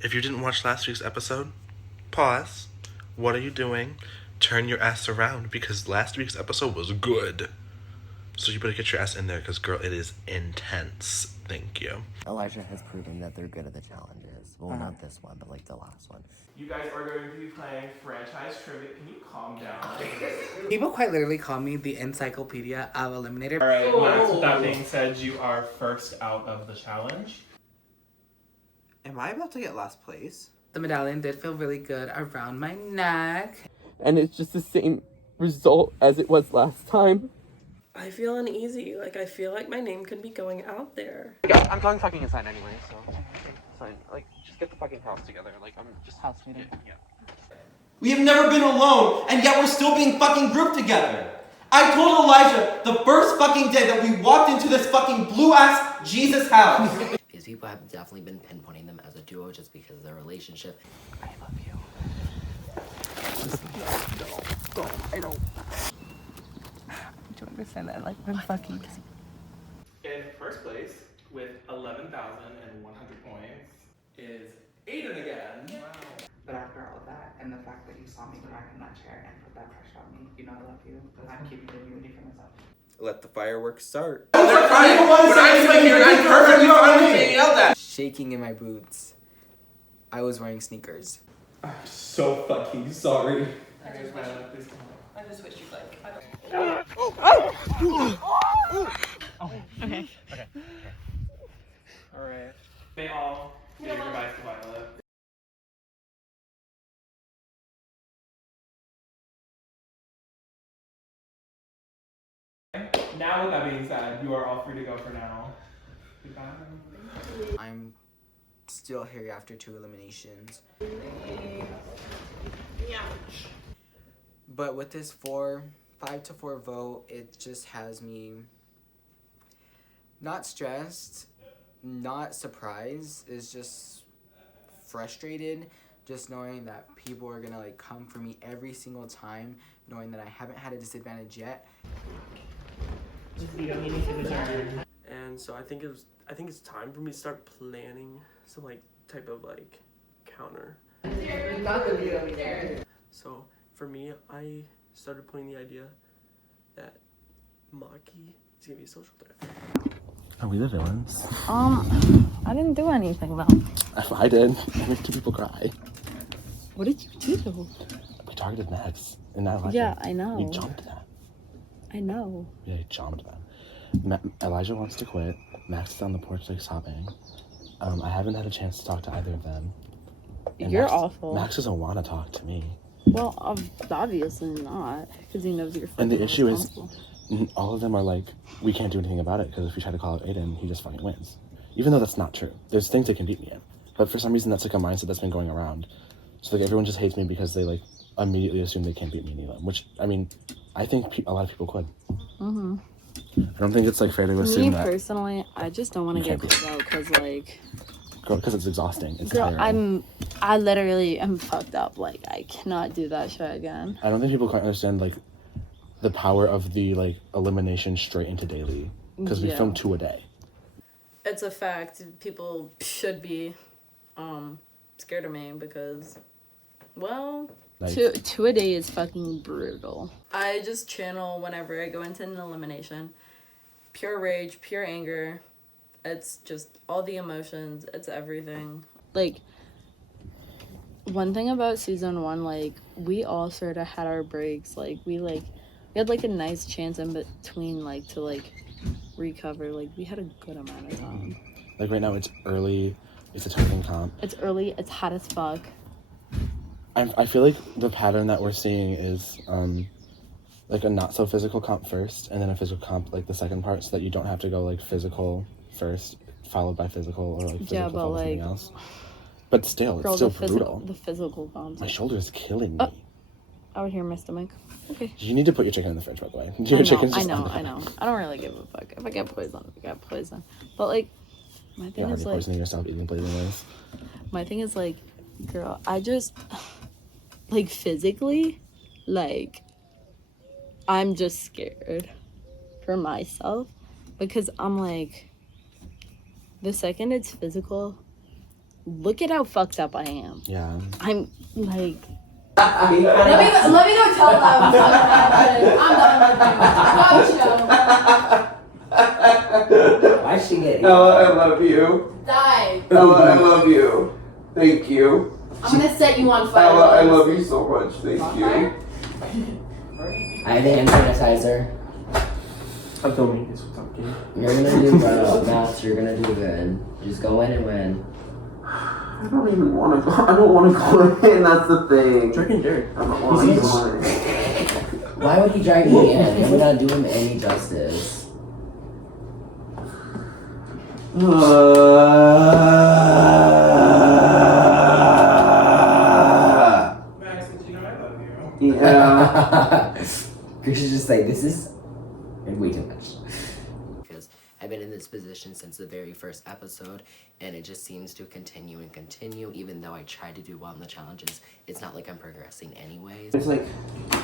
If you didn't watch last week's episode, pause. What are you doing? Turn your ass around because last week's episode was good. So you better get your ass in there because, girl, it is intense. Thank you. Elijah has proven that they're good at the challenges. Well, not this one, but like the last one. You guys are going to be playing franchise trivia. Can you calm down? People quite literally call me the encyclopedia of Eliminator. Alright, Max, with that being said, you are first out of the challenge. Am I about to get last place? The medallion did feel really good around my neck. And it's just the same result as it was last time. I feel uneasy. Like, I feel like my name could be going out there. I'm going fucking inside anyway, so it's fine. Like, just get the fucking house together. Like, I'm just house meeting. Yeah. We have never been alone, and yet we're still being fucking grouped together. I told Elijah the first fucking day that we walked into this fucking blue-ass Jesus house. These people have definitely been pinpointing them as a duo just because of their relationship. I love you. No, I don't. Do you understand that? Like, I'm fucking... In first place, with 11,100 points, is Aidan again. Wow. But after all of that, and the fact that you saw me go back in that chair and put that pressure on me, you know I love you. I'm keeping the immunity for myself. Let the fireworks start. They're crying when I was like, you're not perfectly fine with being yelled at. Shaking in my boots. I was wearing sneakers. I'm so fucking sorry. I just wish you'd like. Okay. Alright. They all say goodbyes to Violet. Now with that being said, you are all free to go for now. Goodbye. I'm still here after 2 eliminations. But with this 5-4 vote, it just has me not stressed, not surprised. It's just frustrated, just knowing that people are gonna like come for me every single time, knowing that I haven't had a disadvantage yet. And so I think it's time for me to start planning some like type of like counter. So for me, I started putting the idea that Maki is gonna be a social threat. Are we the villains? I didn't do anything though. I did. I made 2 people cry. What did you do? We targeted Max. And now Yeah, I know. We jumped them. I know. Yeah, he jumped them. Elijah wants to quit. Max is on the porch like sobbing. I haven't had a chance to talk to either of them. And You're Max, awful. Max doesn't want to talk to me. Well, obviously not, because he knows you're fucking And the issue is, responsible. all of them are like, we can't do anything about it because if we try to call out Aidan, he just fucking wins. Even though that's not true. There's things they can beat me in. But for some reason, that's like a mindset that's been going around. So like everyone just hates me because they like immediately assume they can't beat me in Elam. Which, I mean, I think a lot of people could. Mm-hmm. I don't think it's like fair to assume that. Me personally, I just don't want to get called out because like... Girl, because it's exhausting. It's Girl, tiring. I literally am fucked up. Like, I cannot do that shit again. I don't think people quite understand like the power of the like elimination straight into daily. Because we film 2 a day. It's a fact. People should be scared of me because, well, Like, two a day is fucking brutal. I just channel whenever I go into an elimination. Pure rage, pure anger. It's just all the emotions. It's everything. Like, one thing about season 1, like, we all sort of had our breaks. Like, we had like a nice chance in between, like, to like recover. Like, we had a good amount of time. Like right now it's early. It's a talking comp. It's early. It's hot as fuck. I feel like the pattern that we're seeing is like a not so physical comp first, and then a physical comp like the second part, so that you don't have to go like physical first, followed by physical, or like physical followed by something else. But still, Girl, it's still brutal. The physical comp. My shoulder is killing me. Out here, my stomach. Okay. You need to put your chicken in the fridge, by the way. I know. I don't really give a fuck. If I get poisoned, I get poisoned. But like, my thing is like poisoning yourself eating poisonous. my thing is like, girl, I just like physically, like, I'm just scared for myself because I'm like, the second it's physical, look at how fucked up I am. Yeah. I'm like. Let me go tell them I'm done. Why she get Ella, I love you. Die. Ella, I love you. Thank you. I'm gonna set you on fire. Ella, I love you so much. Thank you. I have the hand sanitizer. I'm filming this with talking. You're gonna do well, maths. You're gonna do good. Just go in and win. I don't even want to go. I don't want to go in. That's the thing. Drinking dirt. I don't want to go in. Why would he drag me in? It would not do him any justice. Yeah. Chris is just like, this is way too much. Because I've been in this position since the very first episode, and it just seems to continue and continue. Even though I try to do well in the challenges, it's not like I'm progressing anyways. It's like,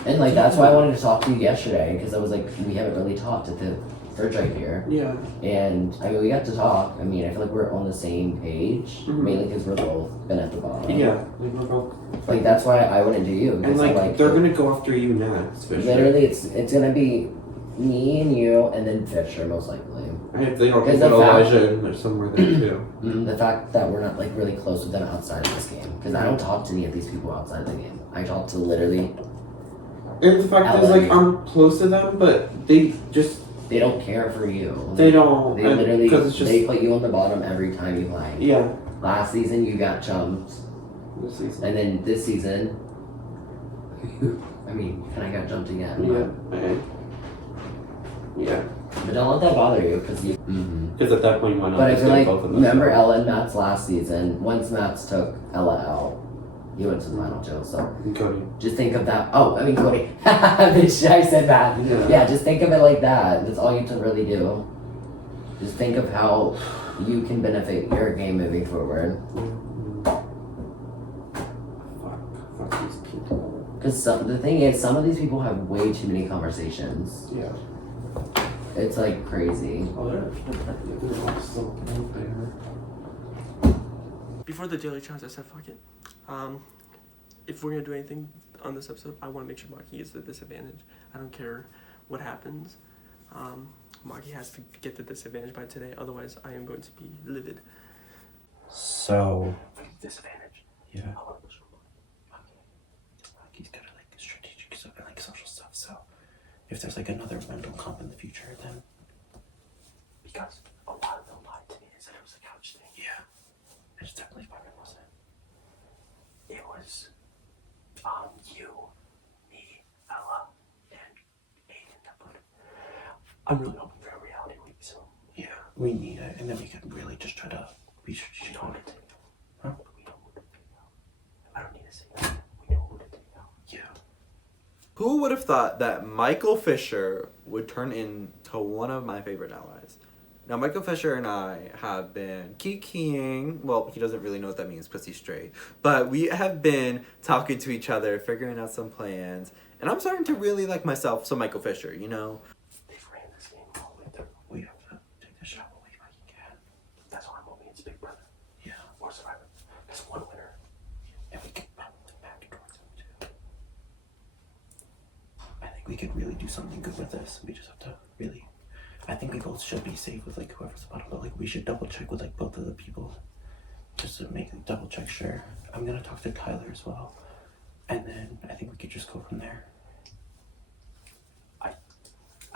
And like, that's why I wanted to talk to you yesterday, because I was like, we haven't really talked at the fridge right here. yeah. And I mean, we got to talk. I mean, I feel like we're on the same page, mainly because we're both been at the bottom. Yeah. Like, we're both. Like, that's why I wouldn't do you. And Because like, they're gonna go after you next. Fisher. literally, it's gonna be me and you, and then Fisher most likely. And if they don't Because put the fact- Elijah in there somewhere there too. The fact that we're not like really close with them outside of this game, because I don't talk to any of these people outside of the game. I talk to literally. And the fact is, like, I'm close to them, but they just. They don't care for you. They don't. They literally. Because it's just. They put you on the bottom every time you play. Yeah. Last season you got jumped, This season. and then this season. I mean, and I got jumped again. Yeah. Okay. Yeah. But don't let that bother you, because you. Because at that point, why not? But I just feel get like, both of them remember started? Ella and Matt's last season? Once Matt's took Ella out, he went to the final two. So And Cody. just think of that. Oh, I mean Cody. Bitch, I said that. Yeah, just think of it like that. That's all you have to really do. Just think of how you can benefit your game moving forward. Fuck these people. Because the thing is, some of these people have way too many conversations. Yeah. It's like crazy. Oh, they're all still out there. Before the daily challenge, I said, fuck it. If we're gonna do anything on this episode, I want to make sure Maki is the disadvantage. I don't care what happens. Maki has to get the disadvantage by today, otherwise I am going to be livid. So. Disadvantage. Yeah. He's got like strategic stuff and like social stuff. So if there's like another mental comp in the future, then because a lot of them lied to me and said it was a couch thing. Yeah, it's definitely fucking wasn't. It was you, me, Ella, and Aidan that put it. I'm really hoping for a reality week soon. Yeah, we need it, and then we can really just try to be strategic. Huh? We know who to take out. I don't need to say that. We know who to take out. Yeah. Who would have thought that Michael Fisher would turn into one of my favorite allies? Now, Michael Fisher and I have been kikiing. Well, he doesn't really know what that means because he's straight. But we have been talking to each other, figuring out some plans. And I'm starting to really like myself some Michael Fisher, you know? They've ran this game all the way through. We have to take the shot away if I can. That's why I'm hoping it's Big Brother. Yeah. Or Survivor. There's one winner. And we can probably back towards him too. I think we could really do something good with this. We just have to really. I think we both should be safe with like whoever's bottom, but like we should double check with like both of the people. Just to make double check sure. I'm gonna talk to Tyler as well. And then I think we could just go from there.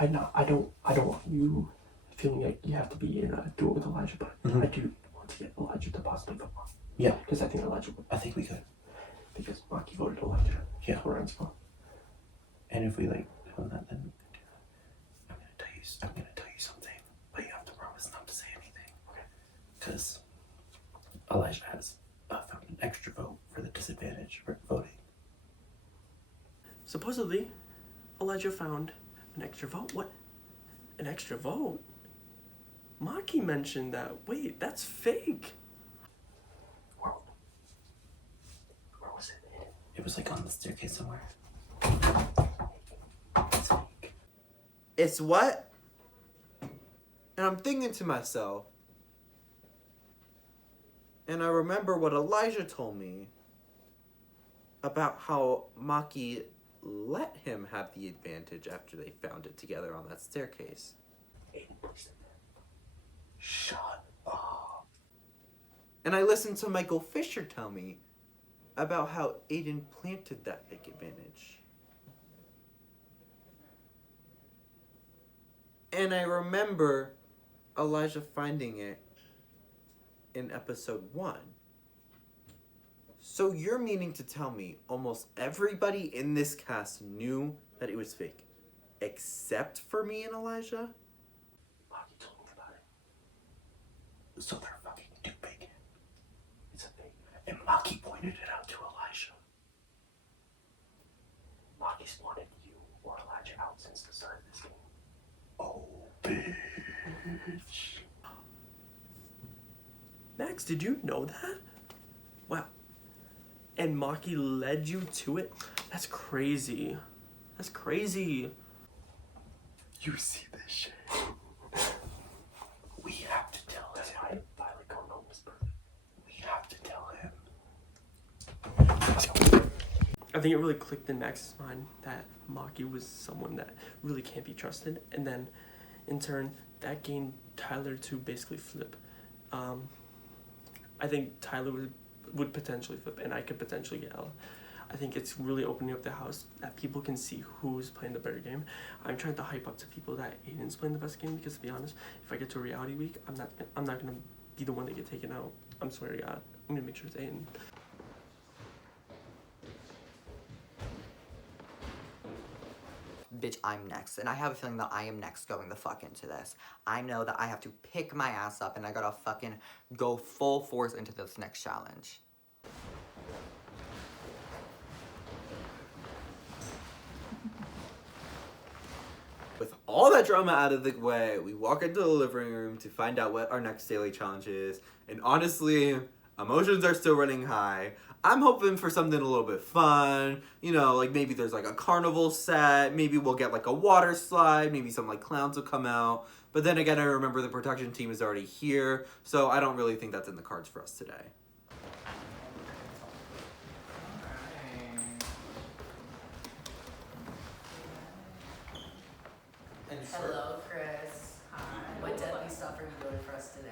I don't want you feeling like you have to be in a duel with Elijah, but I do want to get Elijah to possibly vote Maki. Yeah. Because I think Elijah would. I think we could. Because Maki voted Elijah. Yeah. For Ryan's. And if we like do that, then we can do that. I'm gonna tell you something, but you have to promise not to say anything. Okay. Because Elijah has found an extra vote for the disadvantage for voting. Supposedly, Elijah found an extra vote. What? An extra vote? Maki mentioned that. Wait, that's fake. Where was it? It was like on the staircase somewhere. It's fake. It's what? And I'm thinking to myself, And I remember what Elijah told me about how Maki let him have the advantage after they found it together on that staircase. Aidan, please sit there. Shut up. And I listened to Michael Fisher tell me about how Aidan planted that big advantage. And I remember Elijah finding it in episode 1. So you're meaning to tell me almost everybody in this cast knew that it was fake, except for me and Elijah? Maki told me about it. So they're fucking duping it. It's a fake. And Maki pointed it out to Elijah. Maki's wanted you or Elijah out since the start of this game. Oh, bitch. Max, did you know that? Wow. And Maki led you to it? That's crazy. That's crazy. You see this shit? We have to tell him. That's why Violet going home is perfect. We have to tell him. Let's go. I think it really clicked in Max's mind that Maki was someone that really can't be trusted. And then, in turn, that gained Tyler to basically flip. I think Tyler would potentially flip, and I could potentially get L. I think it's really opening up the house that people can see who's playing the better game. I'm trying to hype up to people that Aidan's playing the best game because, to be honest, if I get to a reality week, I'm not gonna be the one that get taken out. I'm swear to God, I'm gonna make sure it's Aidan. Bitch, I'm next. And I have a feeling that I am next going the fuck into this. I know that I have to pick my ass up and I gotta fucking go full force into this next challenge. With all that drama out of the way, we walk into the living room to find out what our next daily challenge is. And honestly, emotions are still running high. I'm hoping for something a little bit fun. You know, like maybe there's like a carnival set. Maybe we'll get like a water slide. Maybe some like clowns will come out. But then again, I remember the production team is already here. So I don't really think that's in the cards for us today. Hello, Chris. Hi. What deadly stuff are you doing for us today?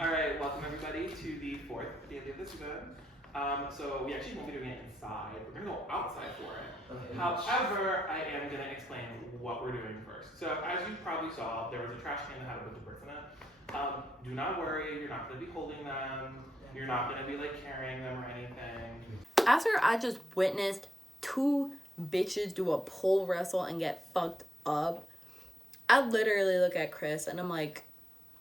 Alright, welcome everybody to the 4th daily of this episode. So we actually won't be doing it inside. We're going to go outside for it. However, I am going to explain what we're doing first. So as you probably saw, there was a trash can that had a bunch of bricks in it. Do not worry, you're not going to be holding them. You're not going to be like carrying them or anything. After I just witnessed 2 bitches do a pole wrestle and get fucked up, I literally look at Chris and I'm like,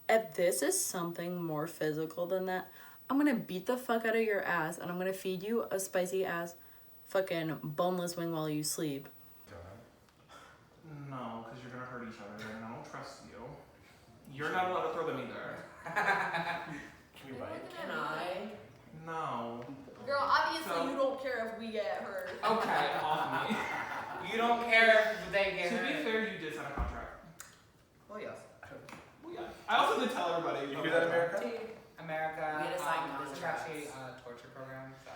if this is something more physical than that, I'm gonna beat the fuck out of your ass and I'm gonna feed you a spicy ass fucking boneless wing while you sleep. No, because you're going to hurt each other and I don't trust you. You're not allowed to throw them either. Can we bite? Can I? No. Girl, obviously you don't care if we get hurt. Okay, off me. You don't care if they get To be fair, you did sign a contract. Well, yes. Well, yeah. I also did tell everybody. You hear that, America? America, We had to sign this is contracts. actually a torture program, so.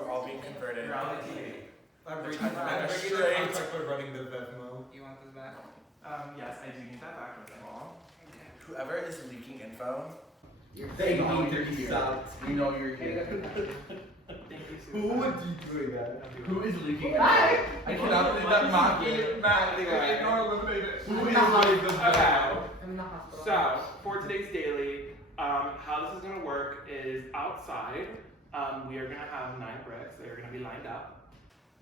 We're all being converted. You're on the TV. I'm straight. running the Venmo. You want this back? Yes, I do need that back with them all. Whoever is leaking info, They know you're here. We know you're here. Thank you, Susan. Who would be doing that? Who is leaking info? I cannot believe that Maki. Who is running the Venmo? I'm in the hospital. So, for today's daily, how this is going to work is outside, we are going to have 9 bricks. They're going to be lined up.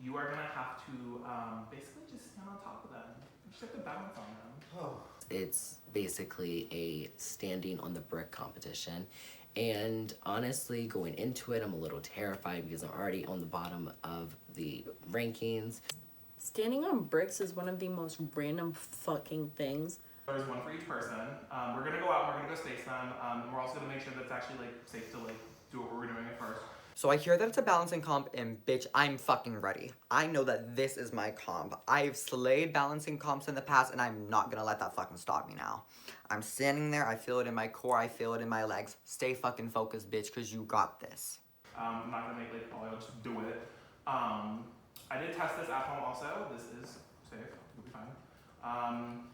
You are going to have to basically just stand on top of them. You just have to balance on them. It's basically a standing on the brick competition. And honestly, going into it, I'm a little terrified because I'm already on the bottom of the rankings. Standing on bricks is one of the most random fucking things. There's 1 for each person. We're going to go out and we're going to go space them. And we're also going to make sure that it's actually like safe to like do what we're doing at first. So I hear that it's a balancing comp, and bitch, I'm fucking ready. I know that this is my comp. I've slayed balancing comps in the past, and I'm not gonna let that fucking stop me now. I'm standing there, I feel it in my core, I feel it in my legs. Stay fucking focused, bitch, because you got this. I'm not gonna make like, oh, I'll just do it. I did test this at home also. This is safe, you'll be fine.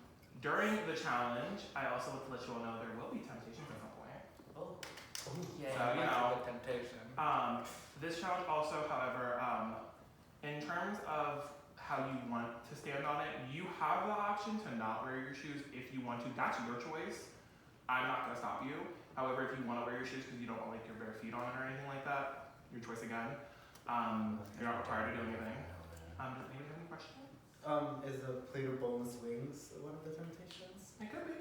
During the challenge, I also want to let you all know there will be temptations at some point. Oh, yeah, so, you know, temptation. This challenge also, however, in terms of how you want to stand on it, you have the option to not wear your shoes if you want to. That's your choice. I'm not going to stop you. However, if you want to wear your shoes because you don't want like your bare feet on it or anything like that, your choice again. You're not required to do anything. Does anybody have any questions? Is the plate of boneless wings one of the temptations? It could be.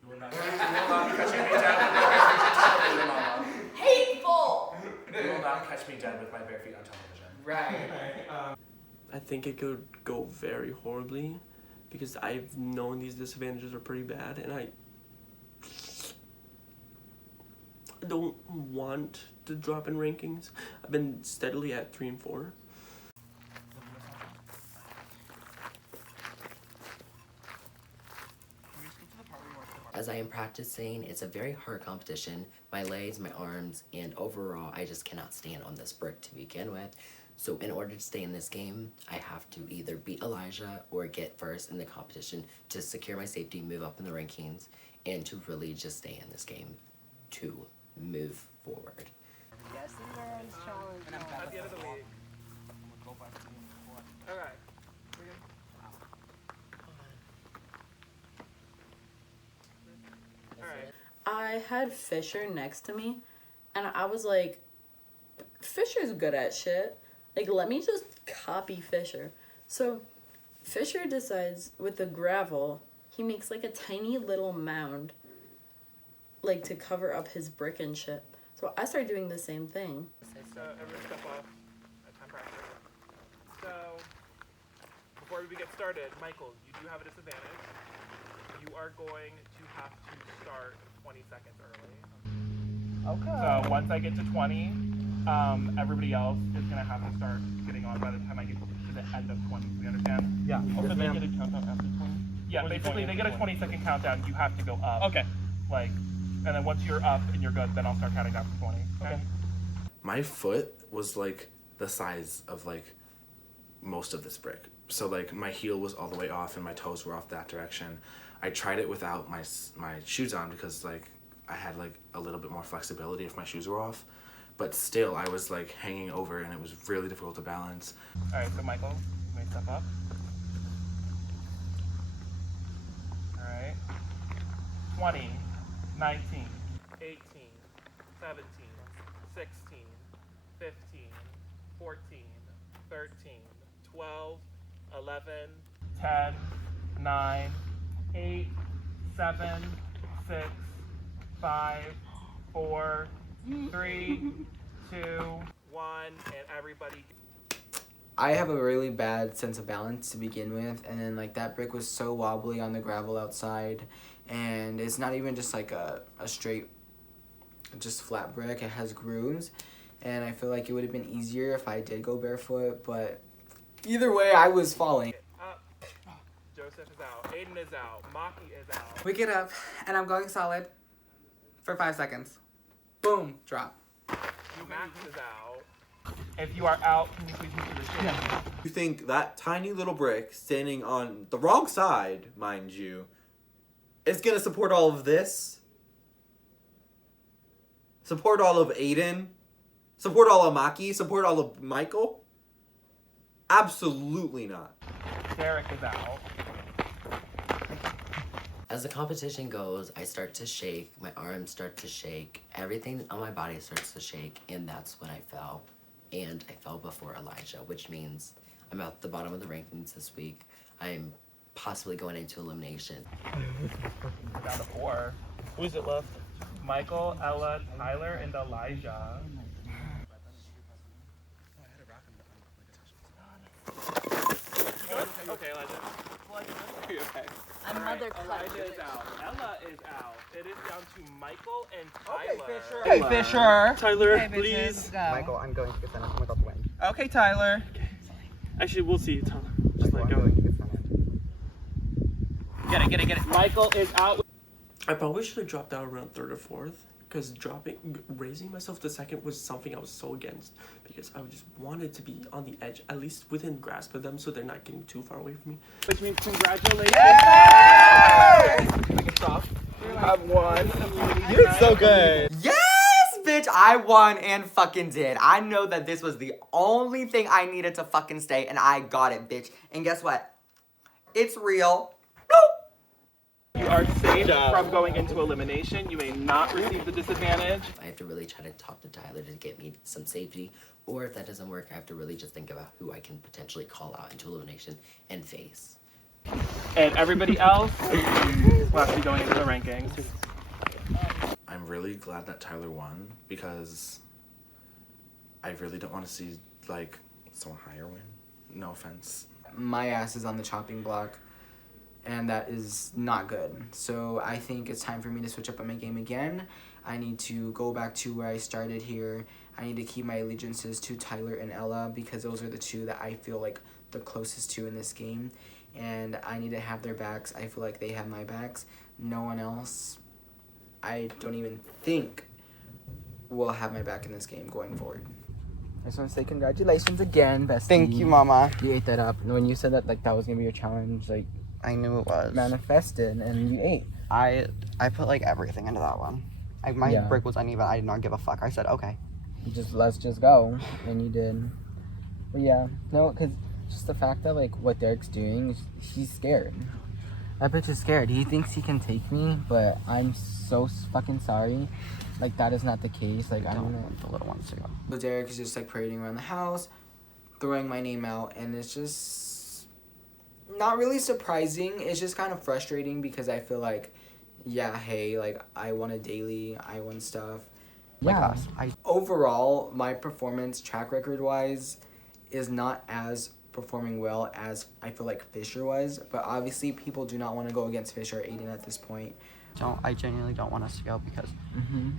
You will not catch me dead with my bare feet on television. Hateful! You will not catch me dead with my bare feet on television. Right. I think it could go very horribly because I've known these disadvantages are pretty bad, and I don't want to drop in rankings. I've been steadily at 3 and 4. As I am practicing, it's a very hard competition. My legs, my arms, and overall, I just cannot stand on this brick to begin with. So in order to stay in this game, I have to either beat Elijah or get first in the competition to secure my safety, move up in the rankings, and to really just stay in this game to move forward. Yes, challenge. At the end of the week. Okay. Alright. I had Fisher next to me, and I was like, Fisher's good at shit. Like, let me just copy Fisher. So, Fisher decides with the gravel, he makes like a tiny little mound, like to cover up his brick and shit. So I started doing the same thing. So everyone step off. Time practice. So before we get started, Michael, you do have a disadvantage. You are going to have to start 20 seconds early. Okay. So once I get to 20, everybody else is gonna have to start getting on by the time I get to the end of 20. Do you understand? Yeah. Also, they get a countdown after 20. Yeah, basically they get a 20-second countdown. You have to go up. Okay. Like, and then once you're up and you're good, then I'll start counting down to 20. Okay. My foot was like the size of like most of this brick. So like my heel was all the way off and my toes were off that direction. I tried it without my shoes on because like I had like a little bit more flexibility if my shoes were off. But still, I was like hanging over and it was really difficult to balance. All right, so Michael, you may step up. All right. 20, 19, 18, 17, 16, 15, 14, 13, 12, 11, 10, 9, 8, 7, 6, 5, 4, 3, 2, 1, and everybody. I have a really bad sense of balance to begin with, and then like that brick was so wobbly on the gravel outside, and it's not even just like a straight, just flat brick. It has grooves, and I feel like it would have been easier if I did go barefoot, but either way, I was falling. Up. Joseph is out. Aidan is out. Maki is out. We get up, and I'm going solid for 5 seconds. Boom, drop. Max is out. If you are out, can you please move to your seat? You think that tiny little brick standing on the wrong side, mind you, is gonna support all of this? Support all of Aidan? Support all of Maki? Support all of Michael? Absolutely not. Derek is out. As the competition goes, I start to shake, my arms start to shake, everything on my body starts to shake, and that's when I fell. And I fell before Elijah, which means I'm at the bottom of the rankings this week. I'm possibly going into elimination. Down to 4. Who's it left? Michael, Ella, Tyler, and Elijah. Okay, Elijah. Are you okay? I'm mother cut. Elijah is out. Ella is out. It is down to Michael and Tyler. Hey, Fisher. Tyler, Okay, bitches, please. let's go. Michael, I'm going to get sent out. I'm about to win. Okay, Tyler. Actually, we'll see. Tyler. Just Michael, let I'm go. going to get sent out. Get it. Michael is out. I probably should have dropped out around 3rd or 4th. Because raising myself to 2nd was something I was so against. Because I just wanted to be on the edge, at least within grasp of them, so they're not getting too far away from me. Which means congratulations! I can stop. I've won. You're so good. Yes, bitch, I won and fucking did. I know that this was the only thing I needed to fucking stay, and I got it, bitch. And guess what? It's real. You are safe from going into elimination. You may not receive the disadvantage. I have to really try to talk to Tyler to get me some safety, or if that doesn't work, I have to really just think about who I can potentially call out into elimination and face. And everybody else will have to be going into the rankings. I'm really glad that Tyler won because I really don't want to see like someone higher win. No offense. My ass is on the chopping block, and that is not good. So I think it's time for me to switch up on my game again. I need to go back to where I started here. I need to keep my allegiances to Tyler and Ella because those are the two that I feel like the closest to in this game. And I need to have their backs. I feel like they have my backs. No one else, I don't even think, will have my back in this game going forward. I just want to say congratulations again, bestie. Thank you, mama. You ate that up. And when you said that like that was going to be your challenge, like, I knew it was. manifested and you ate. I put like everything into that one. My brick was uneven. I did not give a fuck. I said, okay. Let's just go. And you did. But yeah, no, because just the fact that like what Derek's doing, he's scared. That bitch is scared. He thinks he can take me, but I'm so fucking sorry. Like that is not the case. Like I don't want the little ones to go. So Derek is just like parading around the house, throwing my name out, and it's just not really surprising. It's just kind of frustrating because I feel like, yeah, hey, like I won a daily, I won stuff. Yeah. Overall, my performance track record wise is not as performing well as I feel like Fisher was, but obviously people do not want to go against Fisher or Aidan at this point. I genuinely don't want us to go because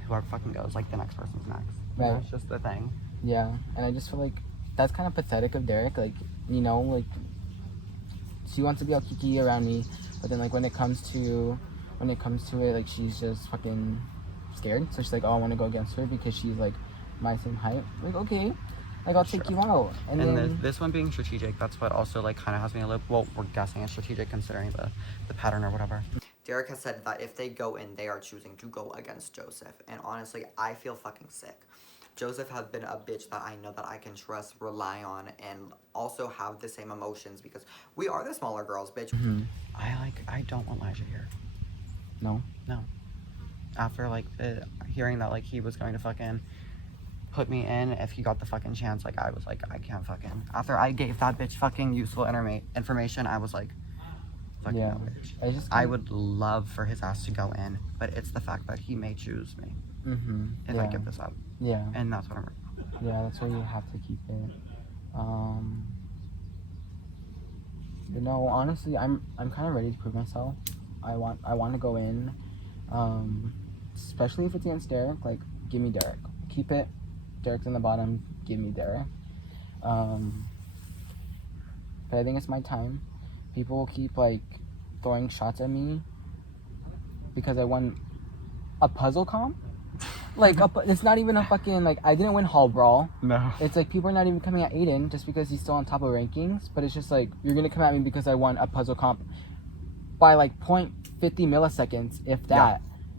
whoever fucking goes, like the next person's next. Right. That's just the thing. Yeah, and I just feel like that's kind of pathetic of Derek. Like, you know, like she wants to be all kiki around me, but then like when it comes to it, like she's just fucking scared. So she's like, oh, I want to go against her because she's like my same height. Like, okay, like I'll take you out. And then this one being strategic, that's what also like kind of has me a little. Well, we're guessing it's strategic considering the pattern or whatever. Derek has said that if they go in, they are choosing to go against Joseph, and honestly, I feel fucking sick. Joseph has been a bitch that I know that I can trust, rely on, and also have the same emotions because we are the smaller girls, bitch. I don't want Elijah here. No. After like hearing that like he was going to fucking put me in if he got the fucking chance, like I was like I can't fucking. After I gave that bitch fucking useful information, I was like, fucking yeah. No, I would love for his ass to go in, but it's the fact that he may choose me if I give this up. Yeah. And that's what I'm. Yeah, that's why you have to keep it. But no, honestly, I'm kind of ready to prove myself. I want to go in, especially if it's against Derek. Like, give me Derek. Keep it. Derek's in the bottom. Give me Derek. But I think it's my time. People will keep like throwing shots at me because I won a puzzle comp. Like, it's not even a fucking, like, I didn't win Hall Brawl. No. It's like, people are not even coming at Aidan just because he's still on top of rankings. But it's just like, you're going to come at me because I won a puzzle comp by, like, 0.50 milliseconds, if that. Yeah.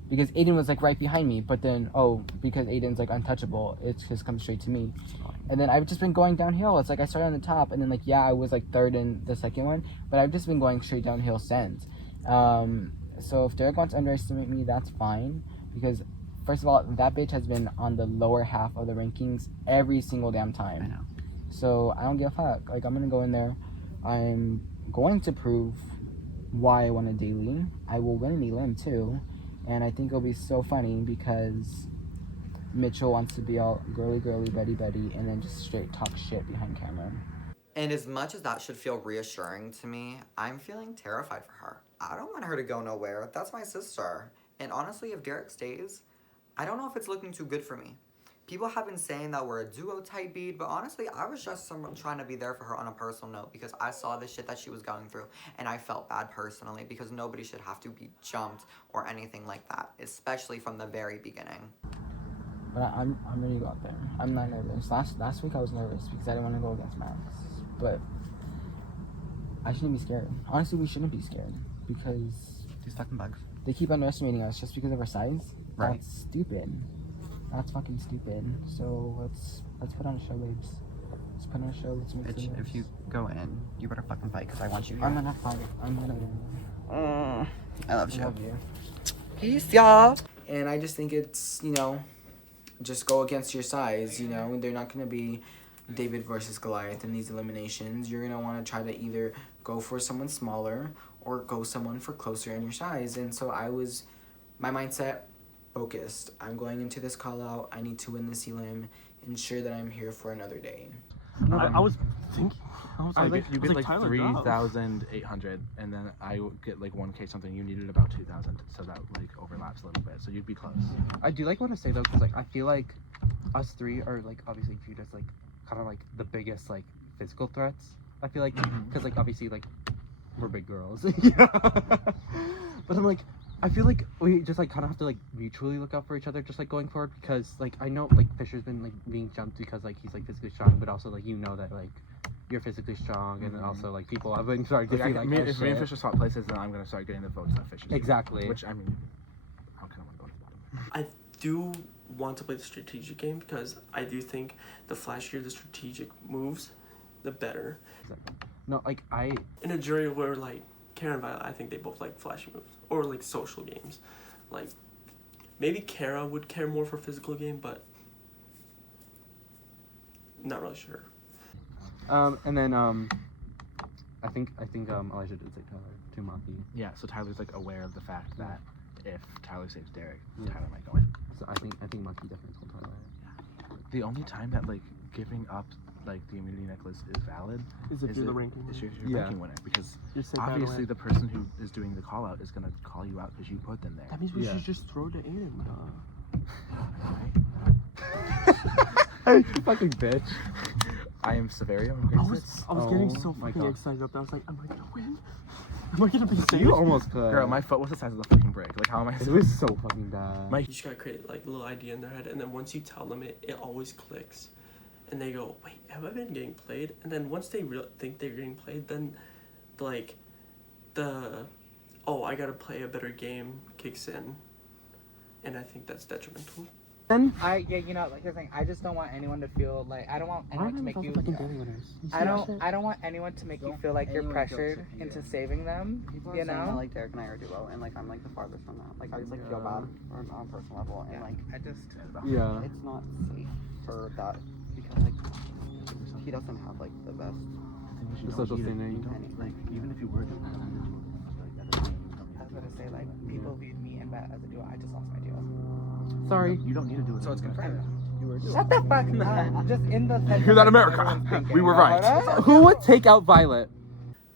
Because Aidan was, like, right behind me. But then, because Aidan's, like, untouchable, it's just come straight to me. And then I've just been going downhill. It's like, I started on the top. And then, like, yeah, I was, like, third in the second one. But I've just been going straight downhill since. So if Derek wants to underestimate me, that's fine. Because... first of all, that bitch has been on the lower half of the rankings every single damn time. I know. So I don't give a fuck. Like, I'm gonna go in there. I'm going to prove why I won a daily. I will win an elim too. And I think it'll be so funny because Mitchell wants to be all girly, buddy, and then just straight talk shit behind camera. And as much as that should feel reassuring to me, I'm feeling terrified for her. I don't want her to go nowhere. That's my sister. And honestly, if Derek stays, I don't know if it's looking too good for me. People have been saying that we're a duo type beat, but honestly, I was just someone trying to be there for her on a personal note because I saw the shit that she was going through, and I felt bad personally because nobody should have to be jumped or anything like that, especially from the very beginning. But I'm ready to go out there. I'm not nervous. Last week I was nervous because I didn't want to go against Max. But I shouldn't be scared. Honestly, we shouldn't be scared because these fucking bugs. They keep underestimating us just because of our size. Right. That's stupid. That's fucking stupid. So let's put on a show, babes. Let's put on a show. Let's make Bitch, if you go in, you better fucking fight because I want you here. I'm gonna fight. I'm gonna win. I love you. I love you. Peace, y'all. And I just think it's, you know, just go against your size, you know. They're not going to be David versus Goliath in these eliminations. You're going to want to try to either go for someone smaller or go someone for closer in your size. And so my mindset, focused. I'm going into this call out. I need to win this elim, ensure that I'm here for another day. I was thinking. You get like 3,800, and then I get like 1K something. You needed about 2,000, so that like overlaps a little bit. So you'd be close. I do like want to say though, because like I feel like us three are like obviously viewed as like kind of like the biggest like physical threats. I feel like because like obviously like we're big girls, yeah. But I'm like, I feel like we just like kind of have to like mutually look out for each other, just like going forward, because like I know like Fisher's been like being jumped because like he's like physically strong, but also like you know that like you're physically strong, and then also like people have been starting to see like if me and Fisher swap places, then I'm gonna start getting the votes that Fisher. Exactly. Which I mean, I kind of want to go to the bottom. I do want to play the strategic game because I do think the flashier the strategic moves, the better. No, like in a jury where like Cara and Violet, I think they both like flashy moves or like social games. Like maybe Cara would care more for physical game, but not really sure. And then I think Elijah did say Tyler to Maki. Yeah, so Tyler's like aware of the fact that if Tyler saves Derek, Tyler might go in. So I think Maki definitely told Tyler. The only time that like giving up like the immunity necklace is valid is if you're the ranking winner, because obviously the person who is doing the call out is gonna call you out because you put them there. That means we should just throw to Aidan. You fucking bitch. I am Severio. I was getting so fucking excited up there. I was like, am I gonna win? Am I gonna be safe? You almost could. Girl, my foot was the size of the fucking brick. Like, how am I? It was so fucking bad. You just gotta create like a little idea in their head, and then once you tell them it always clicks, and they go, wait, have I been getting played? And then once they think they're getting played, then like I gotta play a better game kicks in, and I think that's detrimental. You know, like you're saying, I just don't want anyone to feel like I don't want anyone to make you. I don't want anyone to make you feel like you're pressured into saving them. People you are saying that, know, like Derek and I are duo, and like I'm like the farthest from that. Like I just like feel bad on a personal level, and like I just it's not safe for that because like he doesn't have like the best. The social standing. Like even if you were to have to do I was gonna say like people viewed me and as a duo. I just lost my duo. Sorry. You don't need to do it. So it's confirmed. You were Shut the fuck up. Just in the sense Hear that, America? We were right. Who would take out Violet?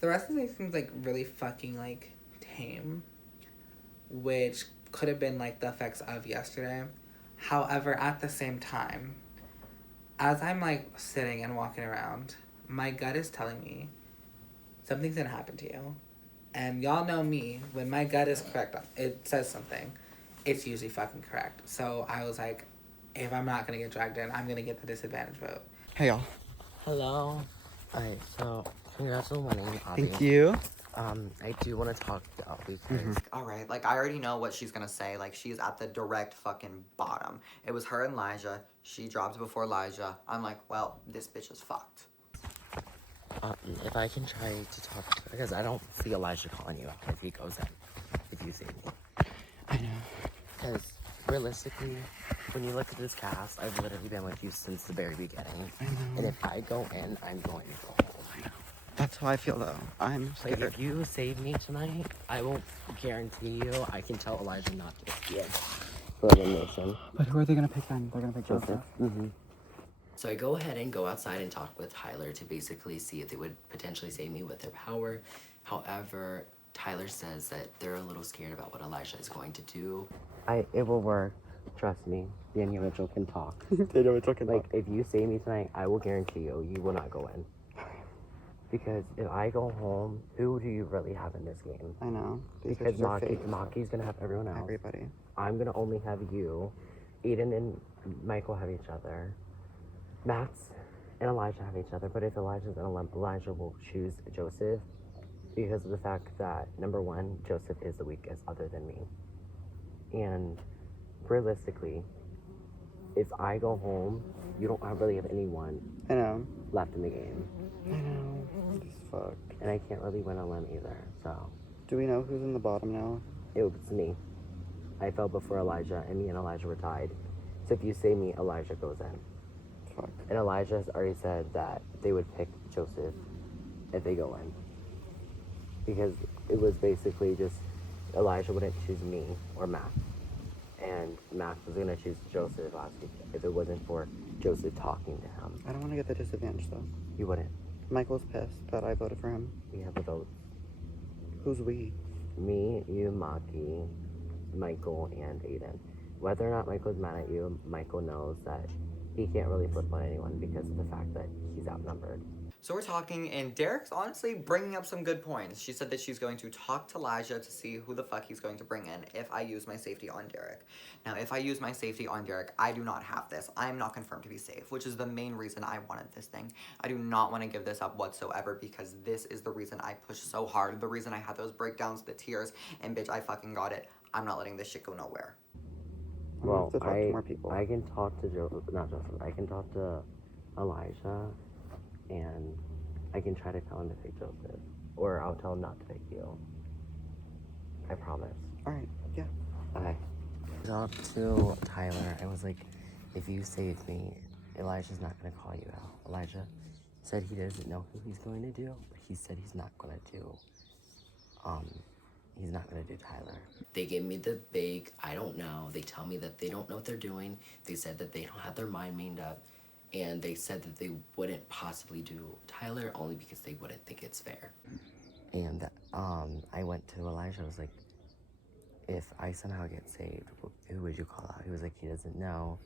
The rest of it seems like really fucking like tame, which could have been like the effects of yesterday. However, at the same time, as I'm like sitting and walking around, my gut is telling me something's gonna happen to you. And y'all know me, when my gut is correct, it says something. It's usually fucking correct. So I was like, if I'm not gonna get dragged in, I'm gonna get the disadvantage vote. Hey y'all. Hello. Alright, so congrats on winning. Thank you. I do want to talk about because Alright, like I already know what she's gonna say. Like she's at the direct fucking bottom. It was her and Elijah. She dropped before Elijah. I'm like, well, this bitch is fucked. if I can try to talk, because I don't see Elijah calling you out if he goes in, if you see me. I know. Because realistically, when you look at this cast, I've literally been with you since the very beginning. And if I go in, I'm going to go home. That's how I feel though. I'm scared. Like, if you save me tonight, I won't guarantee you I can tell Elijah not to get for elimination. But who are they gonna pick then? They're gonna pick Joseph. So I go ahead and go outside and talk with Tyler to basically see if they would potentially save me with their power. However, Tyler says that they're a little scared about what Elijah is going to do. It will work. Trust me. Daniel Mitchell can talk. Daniel Mitchell can Like, if you save me tonight, I will guarantee you will not go in. Because if I go home, who do you really have in this game? I know. These Because bitches are fake. Maki's gonna have everyone else. Everybody. I'm gonna only have you. Aidan and Michael have each other. Max and Elijah have each other. But if Elijah's an Elijah will choose Joseph because of the fact that, number one, Joseph is the weakest other than me. And realistically, if I go home, you don't really have anyone I know. left in the game. I know. This fuck. And I can't really win a limb either, so. Do we know who's in the bottom now? It was me. I fell before Elijah, and me and Elijah were tied. So if you say me, Elijah goes in. Fuck. And Elijah has already said that they would pick Joseph if they go in. Because it was basically just Elijah wouldn't choose me or Max. And Max was going to choose Joseph last week if it wasn't for Joseph talking to him. I don't want to get the disadvantage though. You wouldn't. Michael's pissed that I voted for him. We have a vote. Who's we? Me, you, Maki, Michael, and Aidan. Whether or not Michael's mad at you, Michael knows that he can't really flip on anyone because of the fact that he's outnumbered. So we're talking, and Derek's honestly bringing up some good points. She said that she's going to talk to Elijah to see who the fuck he's going to bring in if I use my safety on Derek. Now, if I use my safety on Derek, I do not have this. I am not confirmed to be safe, which is the main reason I wanted this thing. I do not want to give this up whatsoever because this is the reason I pushed so hard, the reason I had those breakdowns, the tears, and bitch, I fucking got it. I'm not letting this shit go nowhere. Well, I can talk to I can talk to Elijah, and I can try to tell him to pick Joseph, or I'll tell him not to pick you. I promise. All right. Yeah. I talked to Tyler. I was like, if you save me, Elijah's not gonna call you out. Elijah said he doesn't know who he's going to do, but he said he's not gonna do. He's not gonna do Tyler. They gave me the big, I don't know. They tell me that they don't know what they're doing. They said that they don't have their mind made up. And they said that they wouldn't possibly do Tyler only because they wouldn't think it's fair. And I went to Elijah. I was like, if I somehow get saved, who would you call out? He was like, he doesn't know,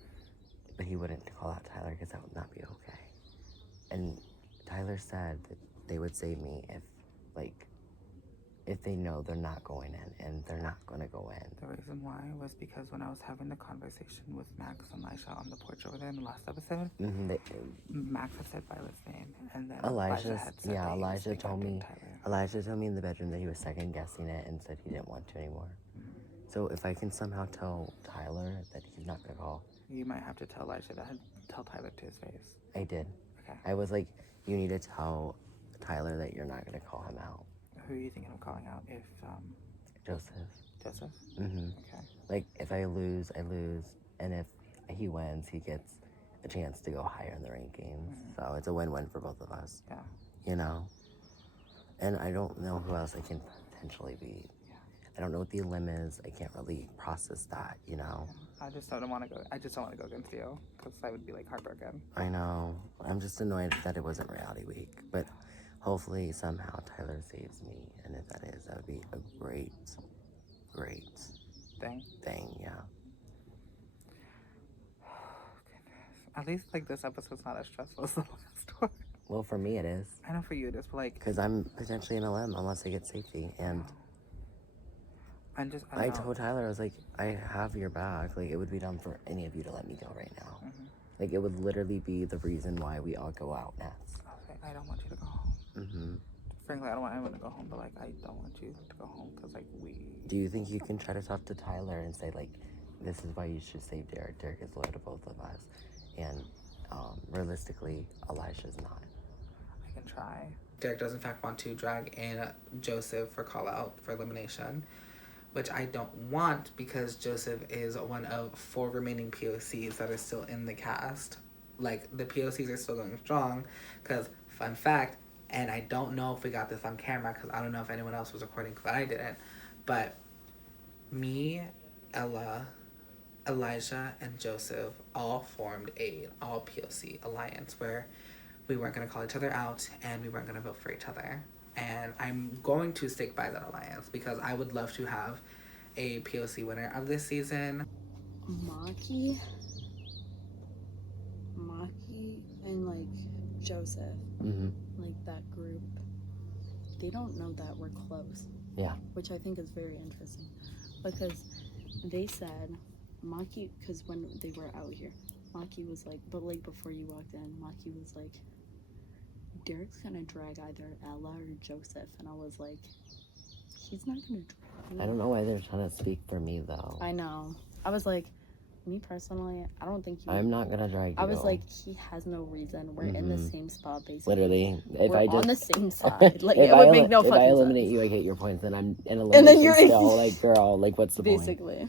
but he wouldn't call out Tyler because that would not be okay. And Tyler said that they would save me if they know they're not going in, and they're not going to go in. The reason why was because when I was having the conversation with Max and Elijah on the porch over there in the last episode, Max had said Violet's name, and then Elijah had said Elijah told me in the bedroom that he was second guessing it and said he didn't want to anymore. So if I can somehow tell Tyler that he's not going to call. You might have to tell Elijah that. Tell Tyler to his face. I did. Okay. I was like, you need to tell Tyler that you're not going to call him out. Who are you thinking of calling out if, Joseph. Joseph? Mm-hmm. Okay. Like, if I lose, I lose. And if he wins, he gets a chance to go higher in the rankings. So it's a win-win for both of us. Yeah. You know? And I don't know who else I can potentially beat. Yeah. I don't know what the limb is. I can't really process that, you know? I just don't want to go against you, because I would be, like, heartbroken. I know. I'm just annoyed that it wasn't reality week. But hopefully, somehow, Tyler saves me. And if that is, that would be a great thing, yeah. At least, like, this episode's not as stressful as the last one. Well, for me, it is. I know for you it is, but, like... Because I'm potentially in a limb unless I get safety. And I told Tyler, I was like, I have your back. Like, it would be dumb for any of you to let me go right now. Mm-hmm. Like, it would literally be the reason why we all go out next. Okay, I don't want you to go home. Mm-hmm. Frankly, I don't want anyone to go home, but, like, I don't want you to go home because, like, Do you think you can try to talk to Tyler and say, like, this is why you should save Derek? Derek is loyal to both of us. And realistically, Elijah's not. I can try. Derek does, in fact, want to drag in Joseph for call-out for elimination, which I don't want because Joseph is one of 4 remaining POCs that are still in the cast. Like, the POCs are still going strong because, fun fact, and I don't know if we got this on camera because I don't know if anyone else was recording because I didn't, but me, Ella, Elijah and Joseph all formed a all POC alliance where we weren't going to call each other out and we weren't going to vote for each other. And I'm going to stick by that alliance because I would love to have a POC winner of this season. Maki and like Joseph, like that group, they don't know that we're close. Yeah. Which I think is very interesting because they said Maki, because when they were out here, Maki was like, but like before you walked in, Maki was like, Derek's gonna drag either Ella or Joseph, and I was like, he's not gonna drag me. I don't know why they're trying to speak for me though. I know. I was like, me personally, I don't think you. I'm not gonna drag you. I was like, he has no reason. We're in the same spot, basically. Literally, if we're I just on the same side. Like it would make no fucking sense. If I eliminate you, I get your points, then I'm in elimination. And then you're still like, girl, like, what's the point? Basically.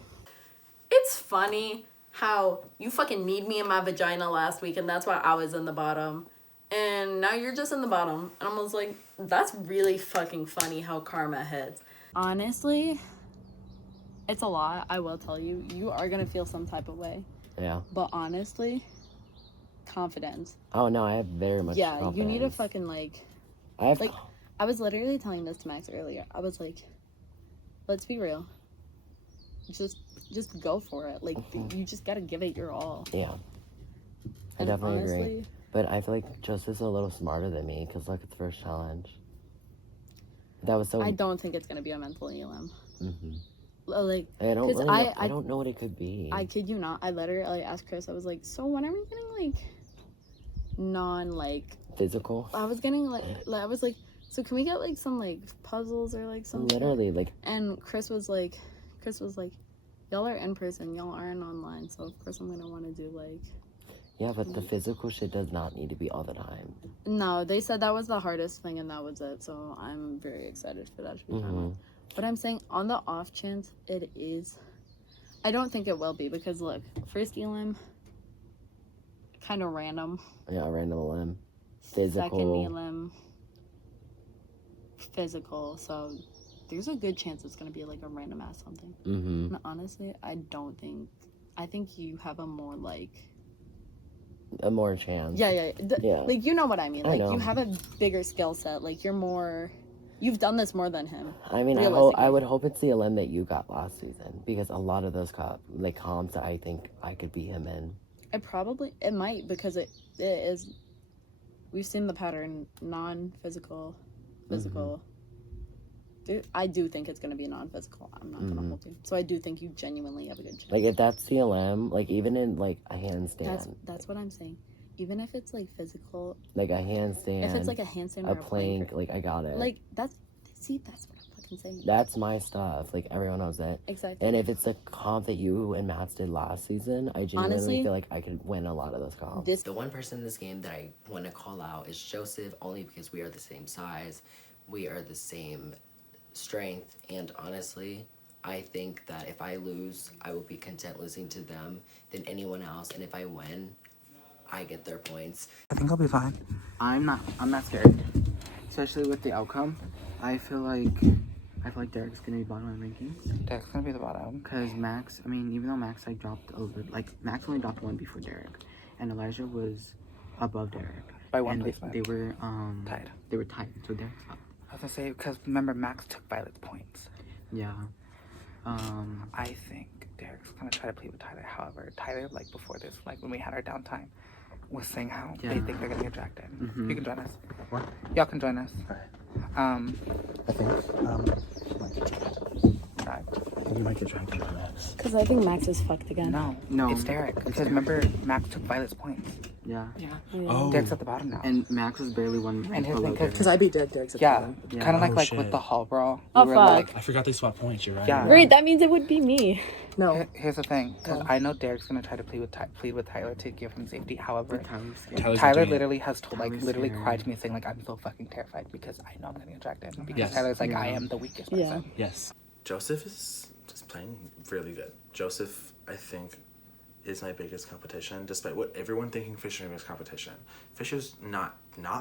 It's funny how you fucking need me in my vagina last week, and that's why I was in the bottom, and now you're just in the bottom, and I was like, that's really fucking funny how karma hits. Honestly, it's a lot. I will tell you, you are gonna feel some type of way. Yeah. But honestly, confidence. Oh no, I have very much. Yeah, confidence. you need to fucking like. I was literally telling this to Max earlier. I was like, let's be real. Just go for it. Like you just gotta give it your all. Yeah. I definitely agree. But I feel like Joseph's a little smarter than me because look at the first challenge. That was so. I don't think it's gonna be a mental elim. Like I don't really I don't know what it could be. I kid you not. I literally asked Chris. I was like, so when are we getting like physical? I was getting I was like, so can we get like some like puzzles or like something? Literally like. And Chris was like, y'all are in person. Y'all aren't online. So of course I'm gonna want to do like. Yeah, but the physical shit does not need to be all the time. No, they said that was the hardest thing and that was it. So I'm very excited for that to be done. But I'm saying on the off chance it is, I don't think it will be because look, first elim, kind of random. Yeah, random elim. Physical. Second elim, physical. So there's a good chance it's going to be like a random ass something. And honestly, I think you have a more chance. Yeah. Like, you know what I mean. Like, you have a bigger skill set. Like, you've done this more than him. I mean, I would hope it's the elim that you got last season because a lot of those comps that I think I could beat him in. It might because it is. We've seen the pattern: non-physical, physical. I do think it's gonna be non-physical. I'm not gonna hold you. So I do think you genuinely have a good chance. Like if that's the elim, like even in like a handstand. That's what I'm saying. Even if it's like physical, like a handstand. If it's like a handstand or a plank, like I got it. Like that's what I'm fucking saying. That's my stuff. Like everyone knows it. Exactly. And if it's a comp that you and Matt's did last season, I genuinely feel like I could win a lot of those comps. The one person in this game that I want to call out is Joseph, only because we are the same size, we are the same strength, and honestly, I think that if I lose, I will be content losing to them than anyone else, and if I win, I get their points. I think I'll be fine. I'm not scared. Especially with the outcome. I feel like Derek's gonna be bottom of rankings. Derek's gonna be the bottom. Cause Max, I mean, even though Max dropped a little, Max only dropped one before Derek, and Elijah was above Derek by one placement. They were tied. They were tied. So Derek's up. I was gonna say because remember Max took Violet's points. Yeah. I think Derek's gonna try to play with Tyler. However, Tyler before this, when we had our downtime, was saying how they think they're gonna get dragged in. You can join us. What? Y'all can join us. I think you might get dragged into this. Because I think Max is fucked again. No, it's Derek. Because remember, Max took Violet's points. Yeah. Oh. Derek's at the bottom now. And Max was barely one. And his thing, because I beat Derek's at the bottom. Kind of like with the hall brawl. Oh, fuck. I forgot they swapped points. You're right. Yeah. Right, that means it would be me. No. Here's the thing, because I know Derek's gonna try to plead with Tyler to give him safety. However, Tyler literally has told, literally cried to me saying, I'm so fucking terrified because I know I'm gonna get dragged in. Because Tyler's like, I am the weakest person. Yes. Joseph is just playing really good. Joseph, I think, is my biggest competition, despite what everyone thinking Fisher is competition. Fisher's not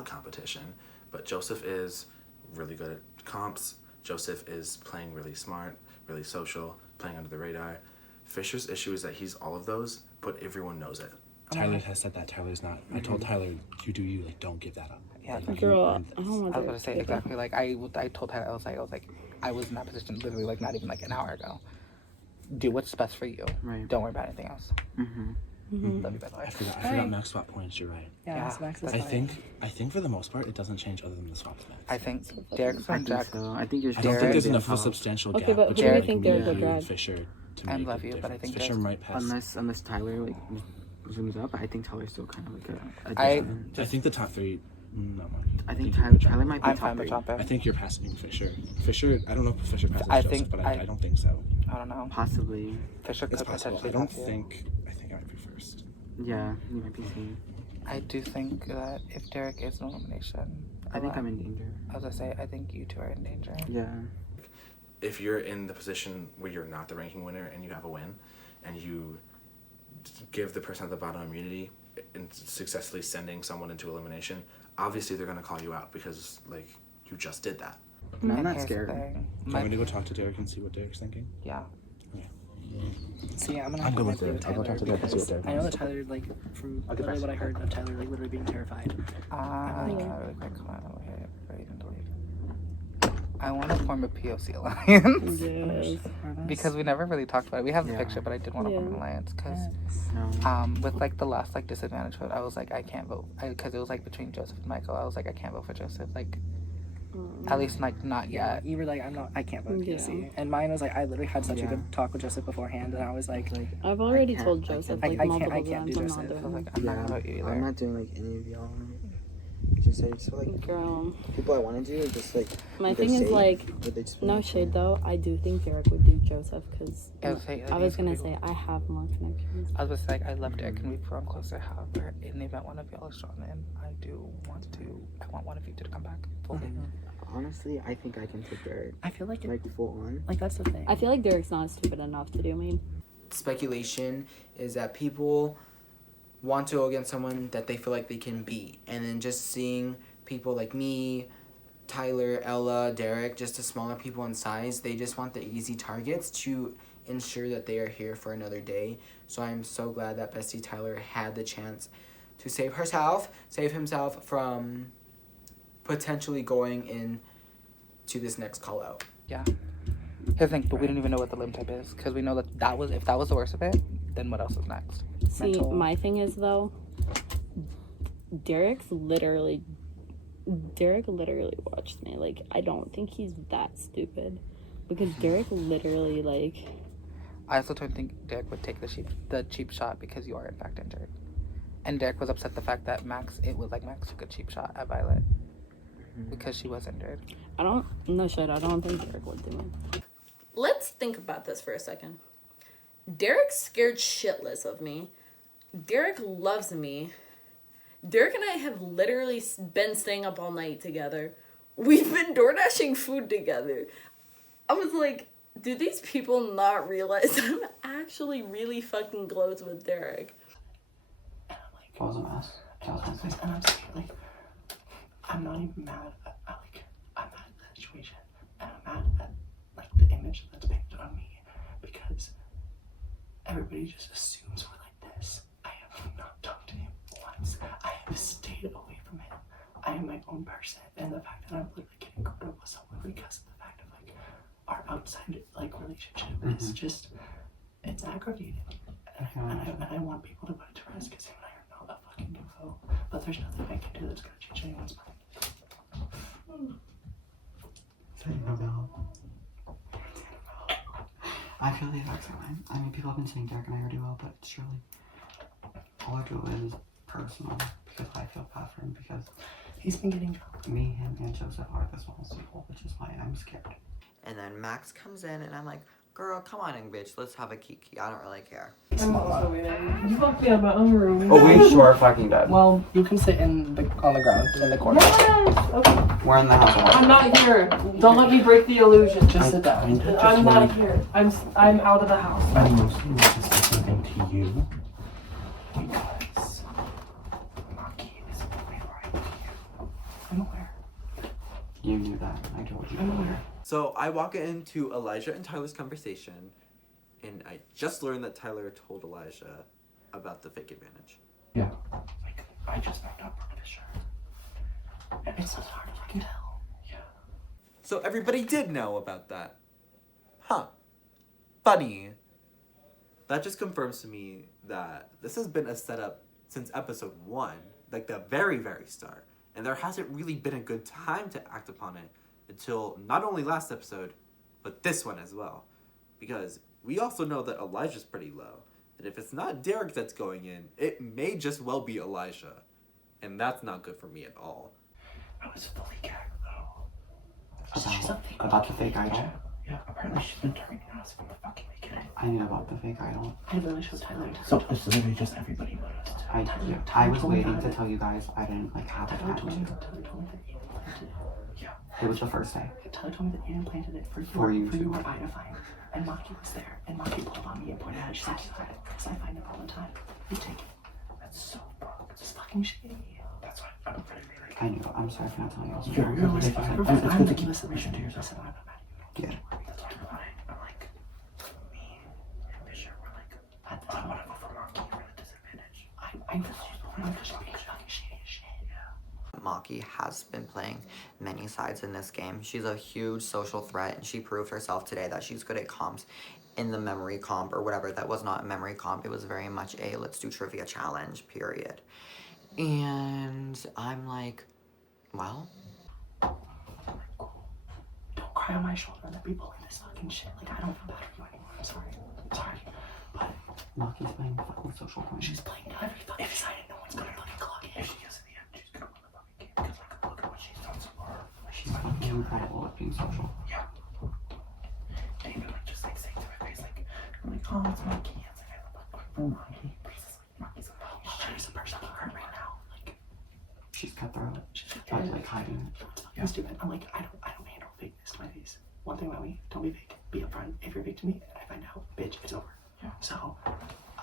competition, but Joseph is really good at comps. Joseph is playing really smart, really social, playing under the radar. Fisher's issue is that he's all of those, but everyone knows it. Tyler has said that. Tyler's not. I told Tyler, you do you, like, don't give that up. Yeah, like, girl, I don't want I was gonna say exactly, like, I told Tyler, I was like, I was in that position literally, like, not even, like, an hour ago. Do what's best for you. Right. Don't worry about anything else. Love you, by the way. I forgot Max swap points. You're right. Yeah, Max is I think for the most part, it doesn't change other than the swaps. Max. I think Derek's on Jack. I think you're. I don't think there's enough of a substantial gap between me and Fisher to I make love it you, but I different. think Fisher might pass. Unless Tyler like zooms up, I think Tyler's still kind of like a I think the top three. No, Maki. I think Tyler might be top three. I think you're passing Fisher. Fisher, I don't know if Fisher passes I Joseph, think but I don't think so. I don't know. Possibly. Fisher It's could possible. potentially. I think I might be first. Yeah, you might be seen. I do think that if Derek is an elimination, I think I'm in danger. I was gonna say, I think you two are in danger. Yeah. If you're in the position where you're not the ranking winner and you have a win, and you give the person at the bottom immunity and successfully sending someone into elimination, obviously they're gonna call you out because like you just did that. And I'm not scared. Do you want me to go talk to Derek and see what Derek's thinking? Yeah. Okay. See, I'm gonna I'm have to going like play with to. I'll go Tyler talk to Derek and see what because Derek I know wants. that Tyler, like, from I'll get literally back what to I heard of Tyler, like, literally being terrified. Really quick, come on, wait, I want to form a POC alliance. Yes. Because we never really talked about it. We have the picture, but I did want to form an alliance because, with like the last like disadvantage vote, I was like, I can't vote because it was like between Joseph and Michael. I was like, I can't vote for Joseph. Like, at least like not yet. You were like, I can't vote POC. And mine was like, I literally had such a good talk with Joseph beforehand, and I was like I've already told Joseph like multiple I can't do times Joseph. I'm not doing it. I'm not gonna vote you either. I'm not doing like any of y'all. Just I just feel like Girl. people I want to do are just like My either thing is safe, like, or they just no shade though, I do think Derek would do Joseph because I was gonna say I have more connections. I was just like, I love Derek and we've grown closer. However, in the event one of y'all is drawn in, I want one of you to come back fully. Honestly, I think I can take Derek. I feel like full on. Like that's the thing. I feel like Derek's not stupid enough to do me. Speculation is that people want to go against someone that they feel like they can beat, and then just seeing people like me, Tyler, Ella, Derek, just the smaller people in size, they just want the easy targets to ensure that they are here for another day. So I'm so glad that Bestie Tyler had the chance to save himself from potentially going in to this next call out. Yeah. Here's the thing, but we don't even know what the limb type is because we know that if that was the worst of it, then what else is next? See, my thing is though, Derek literally watched me. Like, I don't think he's that stupid because Derek literally like. I also don't think Derek would take the cheap shot because you are in fact injured, and Derek was upset the fact that Max took a cheap shot at Violet because she was injured. I don't think Derek would do it. Let's think about this for a second. Derek's scared shitless of me. Derek loves me. Derek and I have literally been staying up all night together. We've been DoorDashing food together. I was like, do these people not realize I'm actually really fucking close with Derek? And I'm like, I was a mess. And I'm saying, like, I'm not even mad at I'm mad at the situation. And I'm mad at, like, the image that's painted on me. Because everybody just assumes we're like this. I have not talked to him once. I have stayed away from him. I am my own person. And the fact that I'm literally getting caught up with someone because of the fact of, like, our outside, like, relationship is just, it's aggravating. And I want people to put it to rest because him and I are not a fucking duo. But there's nothing I can do that's gonna change anyone's mind. Anabelle. I feel the exact same way. I mean, people have been saying Derek and I are duo, but it's surely all our duo is personal because I feel bad for him because he's been getting drunk. Me, him, and Joseph are the smallest people, which is why I'm scared. And then Max comes in and I'm like, girl, come on in, bitch. Let's have a kiki. I don't really care. I'm also in. You fucked me up my own room. Oh, we sure are fucking dead. Well, you can sit on the ground in the corner. Yes! Okay. We're in the house. I'm not here. Don't let me break the illusion. Just sit down. I'm not here. I'm out of the house. I mostly want to say something to you because Maki is only right to you. I'm aware. You knew that. I told you. I'm aware. So I walk into Elijah and Tyler's conversation, And I just learned that Tyler told Elijah about the fake advantage. Yeah. Like, I just found out Brooke Fisher. And it's so hard to fucking tell. Yeah. So everybody did know about that. Huh. Funny. That just confirms to me that this has been a setup since episode 1, like the very, very start. And there hasn't really been a good time to act upon it until not only last episode, but this one as well. Because we also know that Elijah's pretty low. And if it's not Derek that's going in, it may just well be Elijah. And that's not good for me at all. I was fully gagged though. About the fake idol? Yeah, apparently she's been targeting us from the fucking beginning. I knew about the fake idol. I literally showed Tyler. So it's literally just everybody noticed. I was waiting to tell you guys. I didn't like have it. Tyler told me that Aidan planted it. Yeah. It was the first day. Tyler told me that Aidan planted it for you or I to find. And Maki was there. And Maki pulled on me and pointed at his side. Because I find it all the time. You take it. That's so broke. It's fucking shady. That's why I'm pretty really. I knew. I'm sorry for not telling you. You're always fine. It's good to keep this submission to yourself. I'm not mad at you. Yeah. That's all about it. I'm like, me and Fisher were like, I want to go for Maki. You're at a disadvantage. I just want to be fucking shady as shit. Yeah. Maki has been playing many sides in this game. She's a huge social threat, and she proved herself today that she's good at comps in the memory comp or whatever. That was not a memory comp. It was very much a let's do trivia challenge, period. And I'm like, well, don't cry on my shoulder and let me bully this fucking shit. Like, I don't feel bad for you anymore. I'm sorry. Sorry. But Maki's playing fucking social point. She's playing every fucking side and no one's gonna fucking clock it. If she is in the end, she's gonna win the fucking game. Because like, look at what she's done so far. She's fucking incredible at being social. Yeah. And even like just like saying to my face, like, I'm like, oh, it's Maki. It's like, I'm like, oh, Maki. Maki's a she's a person of heart right now. Like, she's cutthroat. She's cutthroat. Like hiding. It's fucking stupid. I'm like, I don't handle fakeness to my face. One thing about me, don't be fake. Be upfront. If you're fake to me and I find out, bitch, it's over. Yeah. So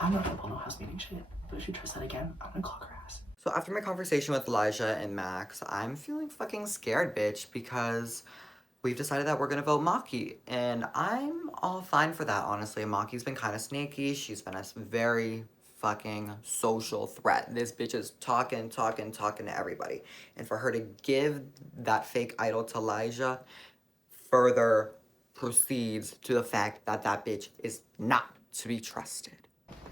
I'm not gonna pull no house meeting shit. But if she tries that again, I'm gonna clock her ass. so after my conversation with Elijah and Max, I'm feeling fucking scared, bitch, because we've decided that we're gonna vote Maki. And I'm all fine for that, honestly. Maki's been kind of sneaky. She's been a very fucking social threat. This bitch is talking to everybody. And for her to give that fake idol to Elijah further proceeds to the fact that that bitch is not to be trusted.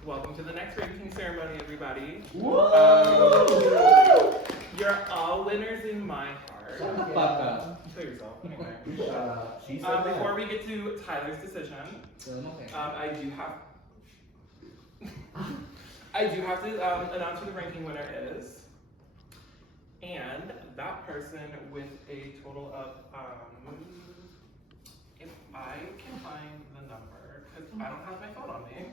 Welcome to the next ranking ceremony, everybody. You're all winners in my heart. Shut the fuck up. Show yourself. Anyway. Shut up. She said before we get to Tyler's decision, I do have to announce who the ranking winner is. And that person with a total of, if I can find the number, because I don't have my phone on me,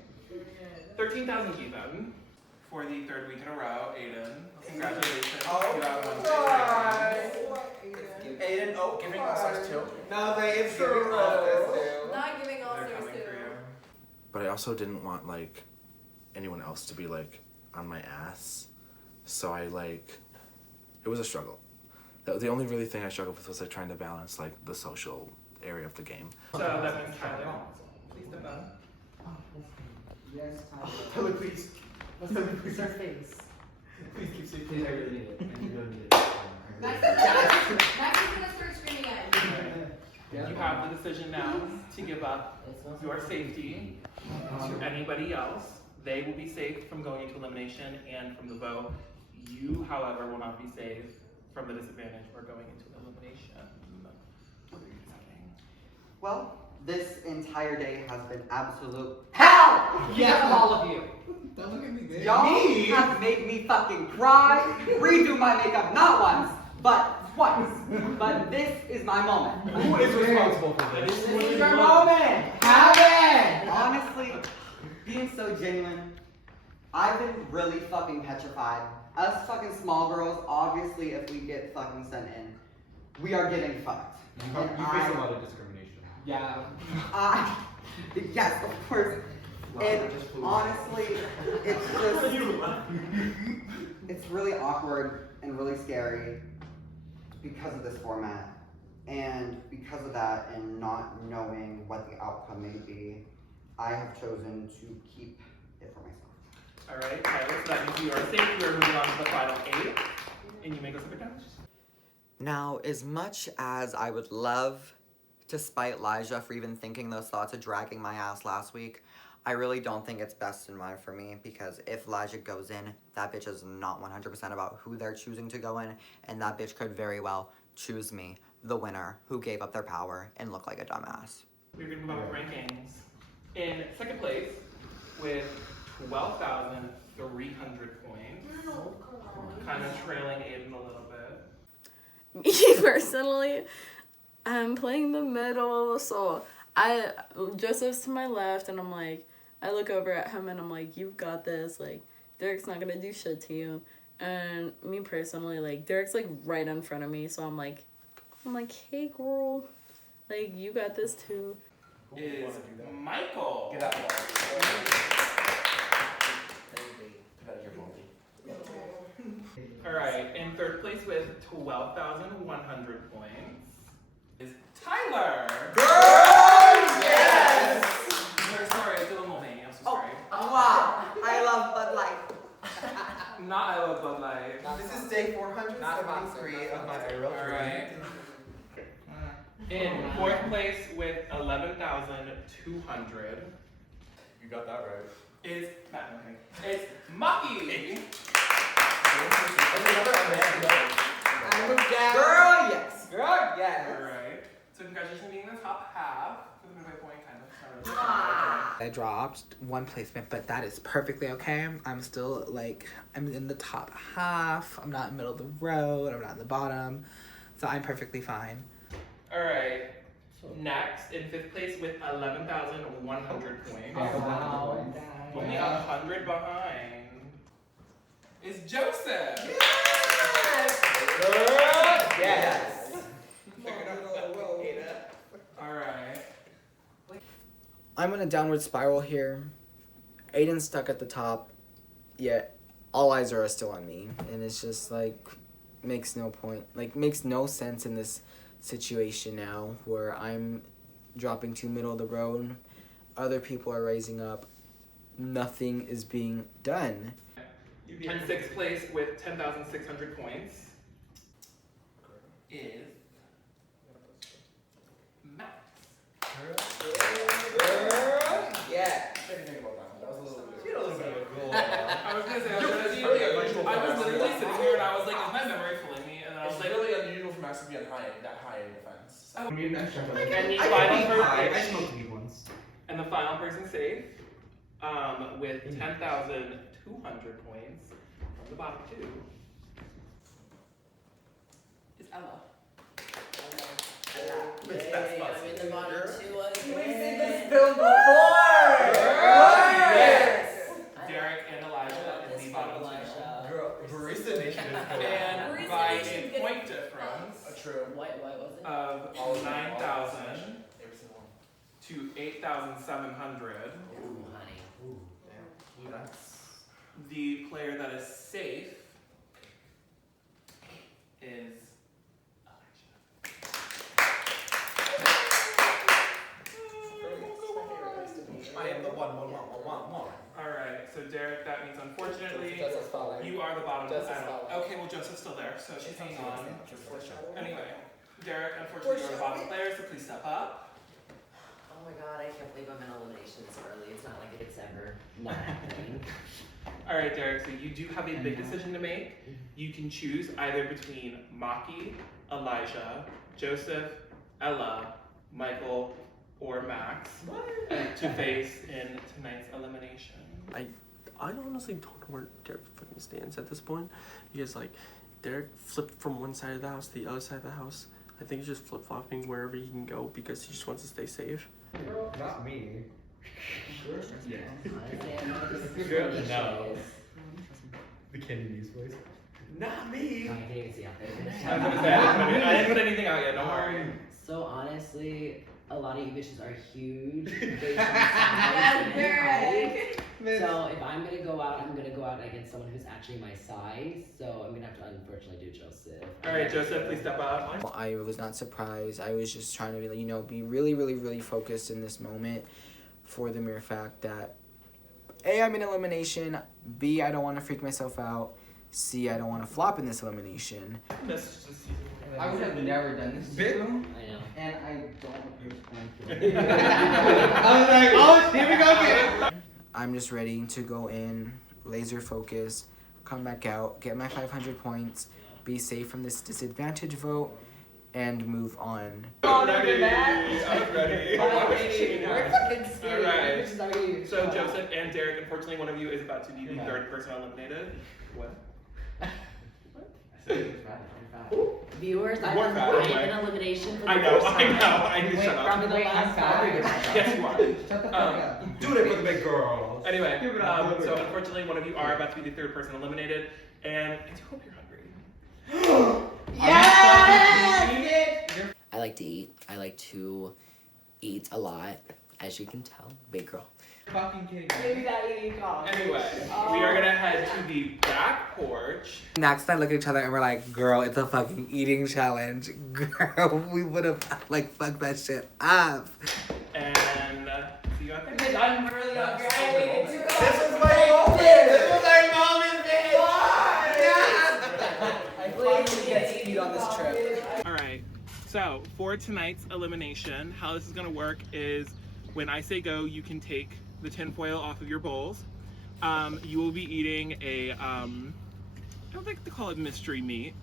13,000 even. For the third week in a row, Aidan. Congratulations. You have one. Aidan, giving all stars too. No, it's giving all stars too. Not giving all stars too. But I also didn't want like anyone else to be like on my ass, so I like it was a struggle. The only really thing I struggled with was like trying to balance like the social area of the game. So that means Tyler. Please step down. Yes, Tyler. Tyler, please. Tyler, please. Your face. Please keep safe. Please, I really need it. I really need it. Max is gonna start screaming at you. You have the decision now to give up your safety to anybody else. They will be safe from going into elimination and from the vote. You, however, will not be safe from the disadvantage or going into elimination. What are you deciding? Well, this entire day has been absolute hell! Yes, all of you. Don't look at me, bitch. Y'all have made me fucking cry, redo my makeup not once, but twice. But this is my moment. Who is responsible for this? This is your moment. Have it! Honestly, being so genuine, I've been really fucking petrified. Us fucking small girls, obviously, if we get fucking sent in, we are getting fucked. You face a lot of discrimination. Yeah. Yes, of course. And honestly, it's just, it's really awkward and really scary because of this format. And because of that and not knowing what the outcome may be, I have chosen to keep it for myself. Alright, Tyler, so that means you are safe. We are moving on to the final 8. And you may go sit down. Now, as much as I would love to spite Elijah for even thinking those thoughts of dragging my ass last week, I really don't think it's best in mind for me, because if Elijah goes in, that bitch is not 100% about who they're choosing to go in, and that bitch could very well choose me, the winner, who gave up their power and looked like a dumbass. We're going to move on with rankings. In second place, with 12,300 points, kind of trailing Aidan a little bit. Me personally, I'm playing the middle, so Joseph's to my left, and I'm like, I look over at him and I'm like, you've got this, like, Derek's not gonna do shit to you. And me personally, like, Derek's like right in front of me, so I'm like, hey girl, like, you got this too. Is Michael. Get out of Alright, in third place with 12,100 points is Tyler. Girl, yes! Sorry, it's a little moving. I'm so sorry. Wow, I love Bud Light. Not I love Bud Light. This is day 473 of my IRL. Alright. In fourth place with 11,200. You got that right. Is it's Maki. Girl, yes. Girl, yes. Alright. So congratulations on being in the top half. For the midway point, kind of. I dropped one placement, but that is perfectly okay. I'm still like, I'm in the top half. I'm not in the middle of the road. I'm not in the bottom. So I'm perfectly fine. Alright. Next, in fifth place with 11,100 points. Wow. Only 100 behind. Is Joseph. Yes. Yes. Alright. I'm in a downward spiral here. Aidan's stuck at the top, yet all eyes are still on me. And it's just like, makes no sense in this situation now where I'm dropping to middle of the road. Other people are rising up. Nothing is being done. In sixth place with 10,600 points is Max. Yeah. I was gonna say, I was literally sitting here and I was like, is my memory fooling me? And I was like, really unusual for Max to be that high in defense. And the final person safe, with 10,200 points from the bottom two, is Ella. I'm in the bottom two again. We've seen this film before! Yes! Derek and Elijah in the bottom two. Girl, Barista Nation is good. And by a point difference What was it? of 9,000 to 8,700, Ooh, honey. Ooh, that's... the player that is safe is I am the one. Alright, so Derek, that means unfortunately Joseph's falling. you are the bottom. Joseph's I don't- falling. Okay, well Joseph's still there, so she's hanging on. Anyway, Derek, unfortunately you're the bottom player, so please step up. Oh my god, I can't believe I'm in elimination this early. It's not like it's ever not happening. Alright, Derek, so you do have a big decision to make. You can choose either between Maki, Elijah, Joseph, Ella, Michael, or Max to face in tonight's elimination. I honestly don't know where Derek fucking stands at this point, because like Derek flipped from one side of the house to the other side of the house. I think he's just flip-flopping wherever he can go because he just wants to stay safe. Not me. No. The Kennedy's voice. Not me! I can't even see out there. I was gonna say, I didn't put anything out yet, don't worry. So honestly, a lot of you bitches are huge based on size and height. So if I'm gonna go out, I'm gonna go out against someone who's actually my size. So I'm gonna have to unfortunately do Joseph. Alright, Joseph, please step up. Well, I was not surprised. I was just trying to be really, really focused in this moment for the mere fact that A, I'm in elimination, B, I don't want to freak myself out, C, I don't want to flop in this elimination. I would have never done this to you. I know. And I don't I was like, oh, here we go again. I'm just ready to go in, laser focus, come back out, get my 500 points, be safe from this disadvantage vote, and move on. I'm ready. We're fucking scared. Alright. So Joseph and Derek, unfortunately one of you is about to be the third person eliminated. What? Viewers, I'm in elimination for the I know, first I time. know. I need to shut up. Probably the last time. Yes, you are. Shut the fuck up. Do it for the big girls. Anyway, so unfortunately one of you are about to be the third person eliminated, and I do hope you're hungry. Yes! I like to eat. I like to eat a lot, as you can tell. Big girl. Fucking kidding Maybe that eating cost. Anyway, we are gonna head to the back porch. Max and I look at each other and we're like, girl, it's a fucking eating challenge. Girl, we would have like fucked that shit up. And see you out there. Because I'm really hungry. I waited too long. This was my moment. This was our moment, bitch. I finally get to eat on this trip. Alright, so for tonight's elimination, how this is gonna work is when I say go, you can take the tinfoil off of your bowls. You will be eating a, I would like to call it mystery meat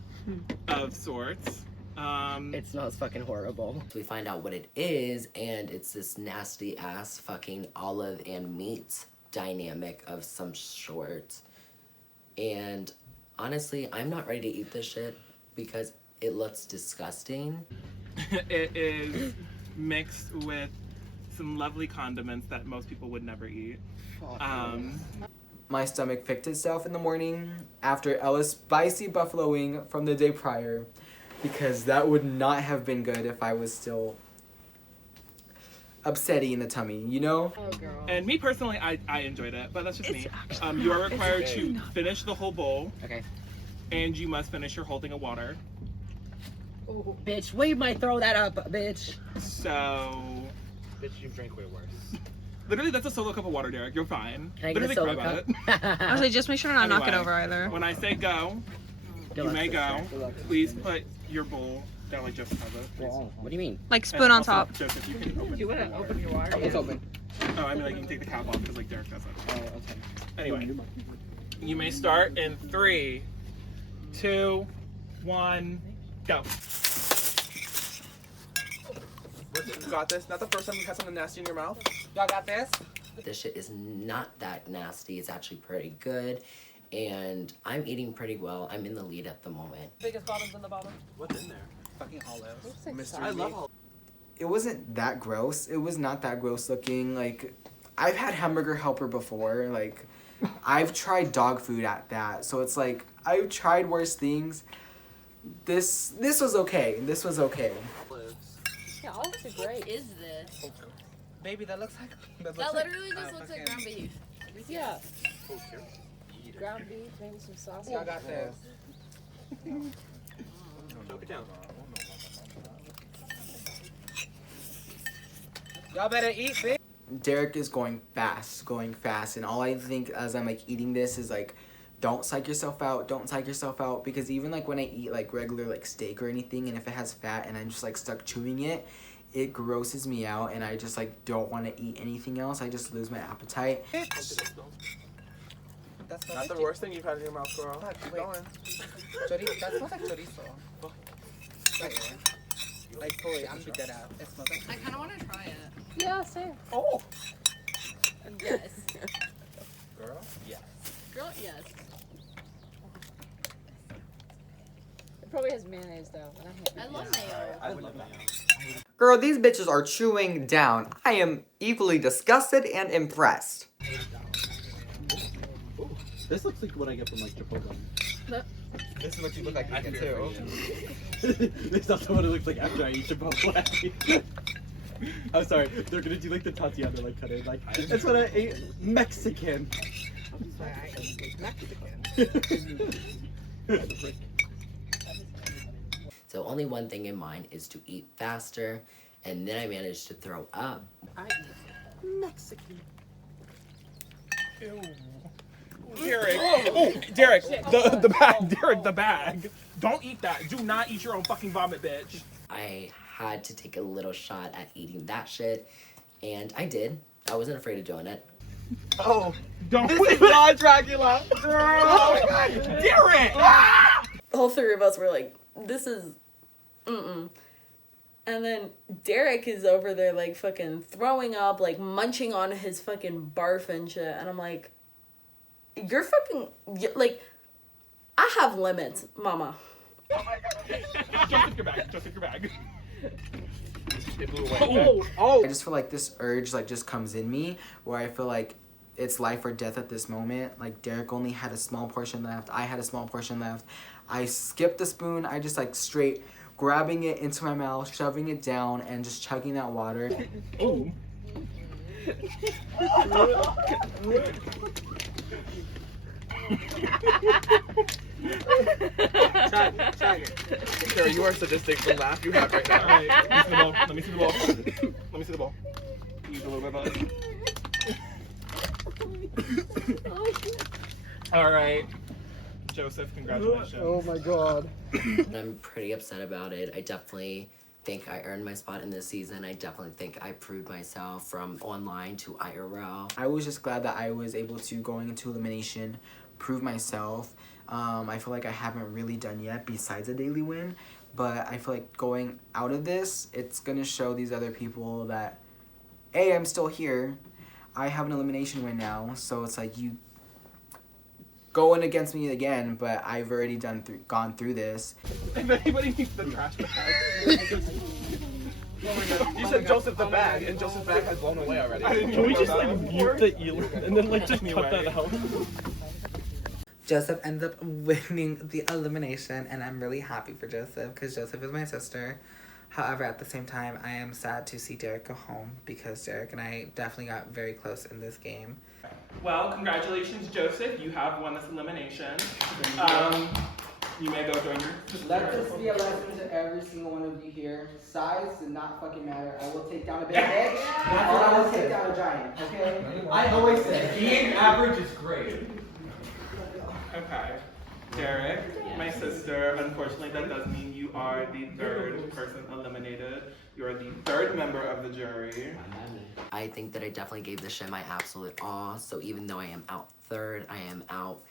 of sorts. It smells fucking horrible. We find out what it is, and it's this nasty ass fucking olive and meat dynamic of some sort. And honestly, I'm not ready to eat this shit because it looks disgusting. It is mixed with some lovely condiments that most people would never eat. My stomach fixed itself in the morning after a spicy buffalo wing from the day prior, because that would not have been good if I was still upsetty in the tummy, you know? Oh, girl. And me personally, I enjoyed it, but that's just me. You are required to finish the whole bowl. Okay. And you must finish your whole thing of water. Ooh, bitch, we might throw that up, bitch. So... Bitch, you've drank way worse. Literally, that's a solo cup of water, Derek. You're fine. Can I get a Literally solo cry about cup? it. Actually, just make sure to not knock it Anyway, over either. When I say go, you may go. Please put your bowl down like Joseph has it. Whoa, what do you mean? Like spoon And on also, top. Joseph, you can open. You want to open your water? It's open. Oh, I mean, like you can take the cap off because like Derek does it. Oh, okay. Anyway, you may start in 3, 2, 1, go. You got this. Not the first time you had something nasty in your mouth. Y'all got this? This shit is not that nasty. It's actually pretty good. And I'm eating pretty well. I'm in the lead at the moment. Biggest bottoms in the bottom. What's in there? Fucking olives. Mystery I love all. It wasn't that gross. It was not that gross looking. Like, I've had hamburger helper before. Like, I've tried dog food at that. So it's like, I've tried worse things. This was okay. This was okay. Yeah, olives are great. What is this? Baby, that looks like... That literally just looks like ground beef. Yeah. Oh, here. Ground beef, maybe some sauce. Y'all got this. Choke it down. Y'all better eat, bitch. Derek is going fast. And all I think as I'm like eating this is like, don't psych yourself out. Don't psych yourself out. Because even like when I eat like regular like steak or anything, and if it has fat and I'm just like stuck chewing it, it grosses me out, and I just like don't want to eat anything else. I just lose my appetite. That's Not the worst thing you've had in your mouth, girl. Keep going. That smells like chorizo. Like fully, I'm dead out. It smells like. I kind of want to try it. Yeah, same. Oh. Yes. Girl? Yes. Girl, yes. It probably has mayonnaise though. And I love mayo. I love mayo. Girl, these bitches are chewing down. I am equally disgusted and impressed. This looks like what I get from like Chipotle. This is what you look like again too. This is also what it looks like after I eat Chipotle. I'm sorry, they're gonna do like the Tatiana like cut it. Like, that's what I ate. Mexican. I'm sorry, I ate Mexican. So only one thing in mind is to eat faster, and then I managed to throw up. Mexican. Ew. Derek. Oh, Derek. The bag. Derek, the bag. Don't eat that. Do not eat your own fucking vomit, bitch. I had to take a little shot at eating that shit, and I did. I wasn't afraid of doing it. Oh, don't. This is not Dracula. Oh my god, Derek! Ah! All three of us were like, this is, And then Derek is over there like fucking throwing up, like munching on his fucking barf and shit. And I'm like, you're fucking, like, I have limits, mama. Oh my god. Just take your bag. Just take your bag. It blew away. I just feel like this urge like just comes in me where I feel like it's life or death at this moment. Like Derek only had a small portion left. I had a small portion left. I skipped the spoon. I just like straight grabbing it into my mouth, shoving it down, and just chugging that water. Ooh. Sarah, you are sadistic. The laugh you have right now. Alright, let me see the ball. Let me see the ball. Use a little bit of it. Alright. Joseph, congratulations. Oh my god. I'm pretty upset about it. I definitely think I earned my spot in this season. I definitely think I proved myself from online to IRL. I was just glad that I was able to, going into elimination, prove myself. I feel like I haven't really done yet besides a daily win, but I feel like going out of this, it's gonna show these other people that, hey, I'm still here. I have an elimination win now, so it's like you going against me again, but I've already gone through this. If anybody needs the trash bag. You said Joseph the bag, and Joseph's bag has blown away already. Can we just like mute the eel and then like just cut that out? Joseph ends up winning the elimination, and I'm really happy for Joseph because Joseph is my sister. However, at the same time, I am sad to see Derek go home because Derek and I definitely got very close in this game. Well, congratulations, Joseph. You have won this elimination. You may go join your sister. Let this be a lesson to every single one of you here. Size does not fucking matter. I will take down a big bitch, or I will take down a giant, okay? I always say, being average is great. Okay. Derek, my sister, unfortunately that does mean you are the third person eliminated. You are the third member of the jury. I think that I definitely gave this shit my absolute all. So even though I am out third, I am out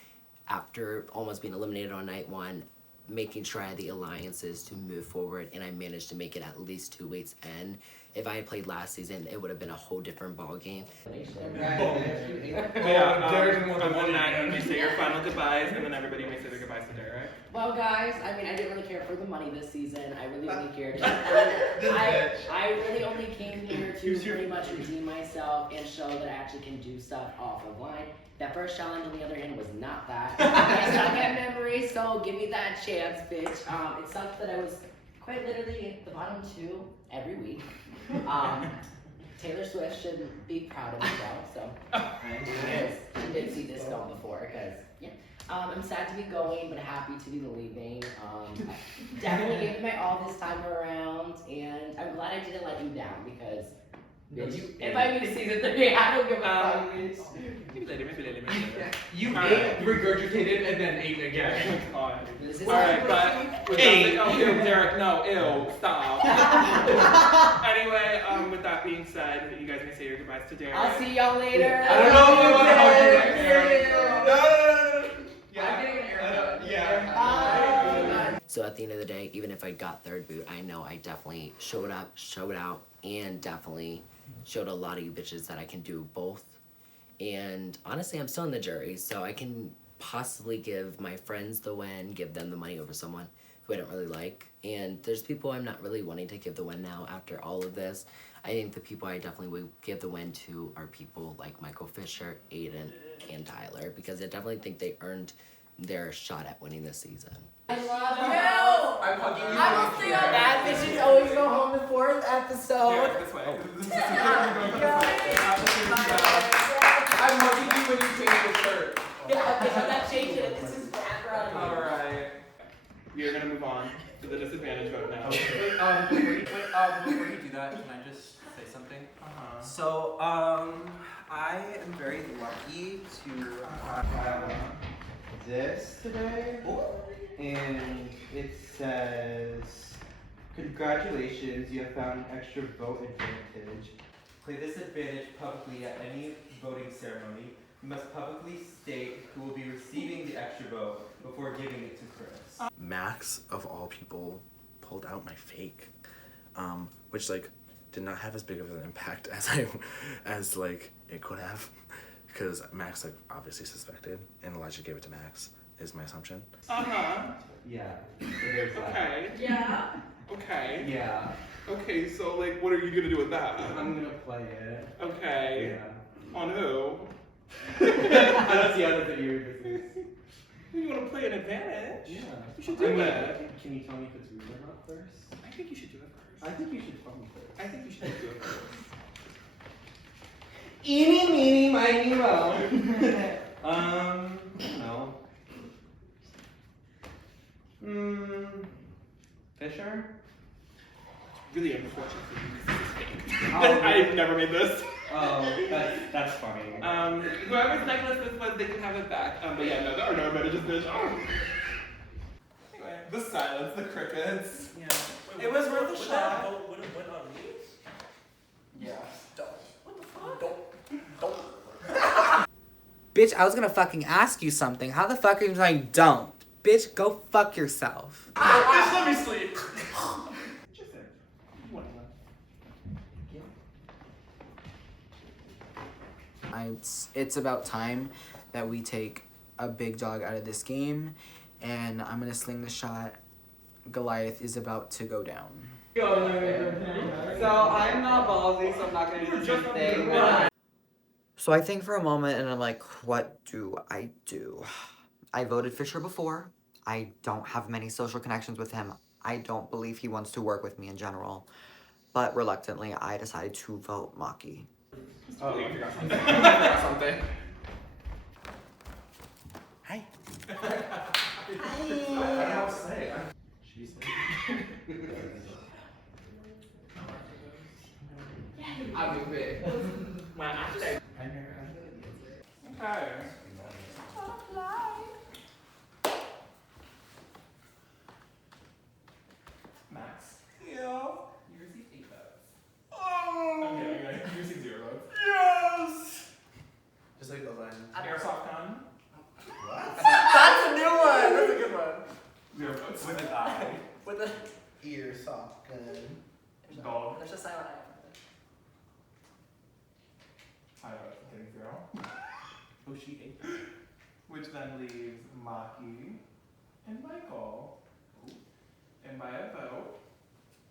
after almost being eliminated on night one, making sure I had the alliances to move forward, and I managed to make it at least 2 weeks in. If I had played last season, it would have been a whole different ball game. On one night, you may say your final goodbyes, and then everybody may say their goodbyes to Derek. Well, guys, I mean, I didn't really care for the money this season. I really only cared. I really only came here to pretty much redeem myself and show that I actually can do stuff off of line. That first challenge, on the other hand, was not that. I suck at memory, so give me that chance, bitch. It sucks that I was quite literally the bottom 2 every week. Taylor Swift should be proud of herself, so. Because she did see this film before, because, yeah. I'm sad to be going, but happy to be leaving. I definitely gave it my all this time around, and I'm glad I didn't let you down, because if I meet season 3, I don't give a fuck. You ate, regurgitated, and then ate again. Alright, but Derek, no, ew, stop. Anyway, with that being said, you guys may say your goodbyes to Derek. I'll see y'all later. I don't know if I want to hug you Yeah. So at the end of the day, even if I got third boot, I know I definitely showed up, showed out, and definitely showed a lot of you bitches that I can do both. And honestly, I'm still in the jury, so I can possibly give my friends the win, give them the money over someone who I don't really like. And there's people I'm not really wanting to give the win now after all of this. I think the people I definitely would give the win to are people like Michael Fisher, Aidan, and Tyler, because I definitely think they earned their shot at winning this season. I love you. I'm hugging you. I will stay on that. Bitches always go home the 4th episode. Derek, this way. I'm hugging you when you change your shirt. Yeah, okay, I'm not changing it. This is background. Alright. We are going to move on to the disadvantage vote now. Before you do that, can I just say something? something. So, I am very lucky to have this today. And it says, congratulations, you have found an extra vote advantage. Play this advantage publicly at any voting ceremony. You must publicly state who will be receiving the extra vote before giving it to Chris. Max, of all people, pulled out my fake, which like did not have as big of an impact as like it could have, because Max like obviously suspected, and Elijah gave it to Max. Is my assumption. Yeah. So there's that. Okay. Yeah. Okay. Yeah. Okay, so like, what are you gonna do with that? I'm gonna play it. Okay. Yeah. On who? I don't see other than your business. You wanna play an advantage? Yeah. You should do it. Can you tell me if it's real or not first? I think you should do it first. I think you should tell me first. I think you should do it first. Eeny, meeny, miny, moe. I don't know. Fisher? Really unfortunate for you because this is fake. Oh, I've never made this. Oh, that's funny. Whoever's necklace this was, they can have it back. But yeah, no, there are no advantages, bitch. Oh. Anyway, the silence, the crickets. Yeah. It was worth a shot. Would it win on me? Yeah. What the fuck? Bitch, I was gonna fucking ask you something. How the fuck are you like, don't? Bitch, go fuck yourself. Bitch, let me sleep. It's about time that we take a big dog out of this game, and I'm gonna sling the shot. Goliath is about to go down. So I'm not ballsy, so I'm not gonna do the same thing. So I think for a moment and I'm like, what do I do? I voted Fisher before. I don't have many social connections with him. I don't believe he wants to work with me in general. But reluctantly, I decided to vote Maki. Oh, you forgot something. I forgot something. Hi. I don't know what to say. I'm big. My after. Okay. Max. Yeah. You received 8 votes. Oh. Okay. You received 0 votes. Yes. Just like the line. Airsoft gun. What? That's a new one! That's a good one. 0 votes. With an eye. With a Ear soft gun. Dog. There's a silent eye. 5 votes. Getting 0. Oh, she ate that. Which then leaves Maki and Michael. And by a vote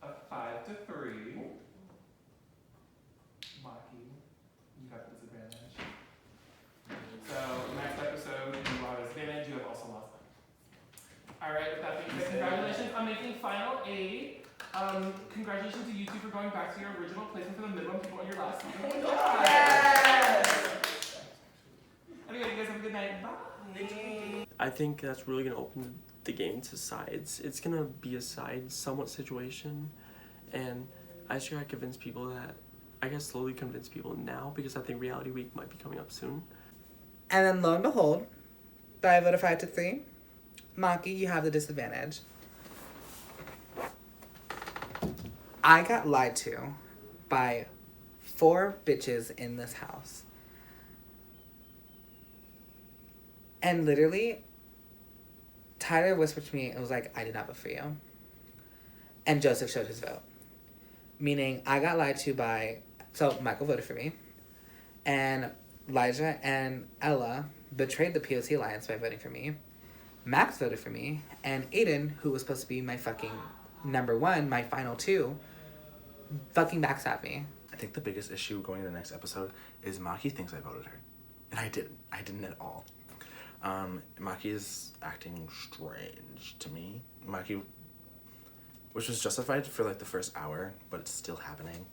of 5 to 3, Maki, you got the disadvantage. So next episode, you have disadvantage. You have also lost them. All right. With that being said, congratulations on making final 8. Congratulations to you two for going back to your original placement for the minimum people in your last season. Oh my God. Yes. Anyway, you guys have a good night. Bye. I think that's really gonna open the game to sides. It's gonna be a side somewhat situation, and I just gotta convince people that I gotta slowly convince people now, because I think reality week might be coming up soon. And then lo and behold, I voted 5 to 3. Maki, you have the disadvantage. I got lied to by 4 bitches in this house. And literally, Tyler whispered to me and was like, I did not vote for you. And Joseph showed his vote. Meaning, I got lied to by... So, Michael voted for me. And Elijah and Ella betrayed the POC Alliance by voting for me. Max voted for me. And Aidan, who was supposed to be my fucking number 1, my final 2, fucking backstabbed me. I think the biggest issue going to the next episode is Maki thinks I voted her. And I didn't. I didn't at all. Maki is acting strange to me. Maki, which was justified for like the first hour, but it's still happening.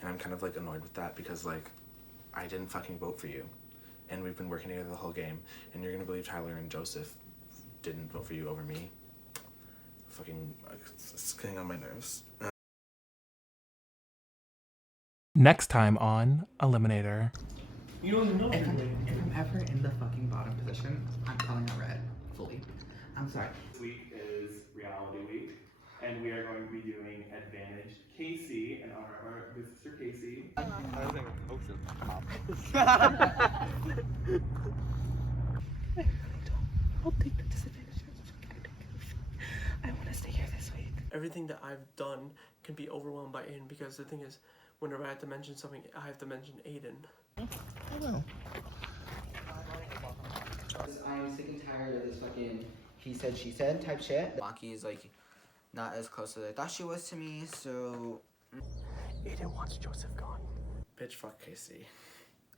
And I'm kind of like annoyed with that because like, I didn't fucking vote for you. And we've been working together the whole game. And you're gonna believe Tyler and Joseph didn't vote for you over me. Fucking, it's getting on my nerves. Next time on Eliminator. You don't even know if I'm ever in the fucking bottom position, I'm calling it red. Fully. I'm sorry. This week is reality week, and we are going to be doing Advantage Casey in honor of our good sister Casey. I'll take the disadvantage. I want to stay here this week. Everything that I've done can be overwhelmed by Aidan because the thing is, whenever I have to mention something, I have to mention Aidan. I'm sick and tired of this fucking he said, she said type shit. Maki is like not as close as I thought she was to me, so. Aidan wants Joseph gone. Bitch, fuck Casey.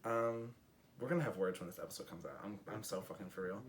We're gonna have words when this episode comes out. I'm so fucking for real.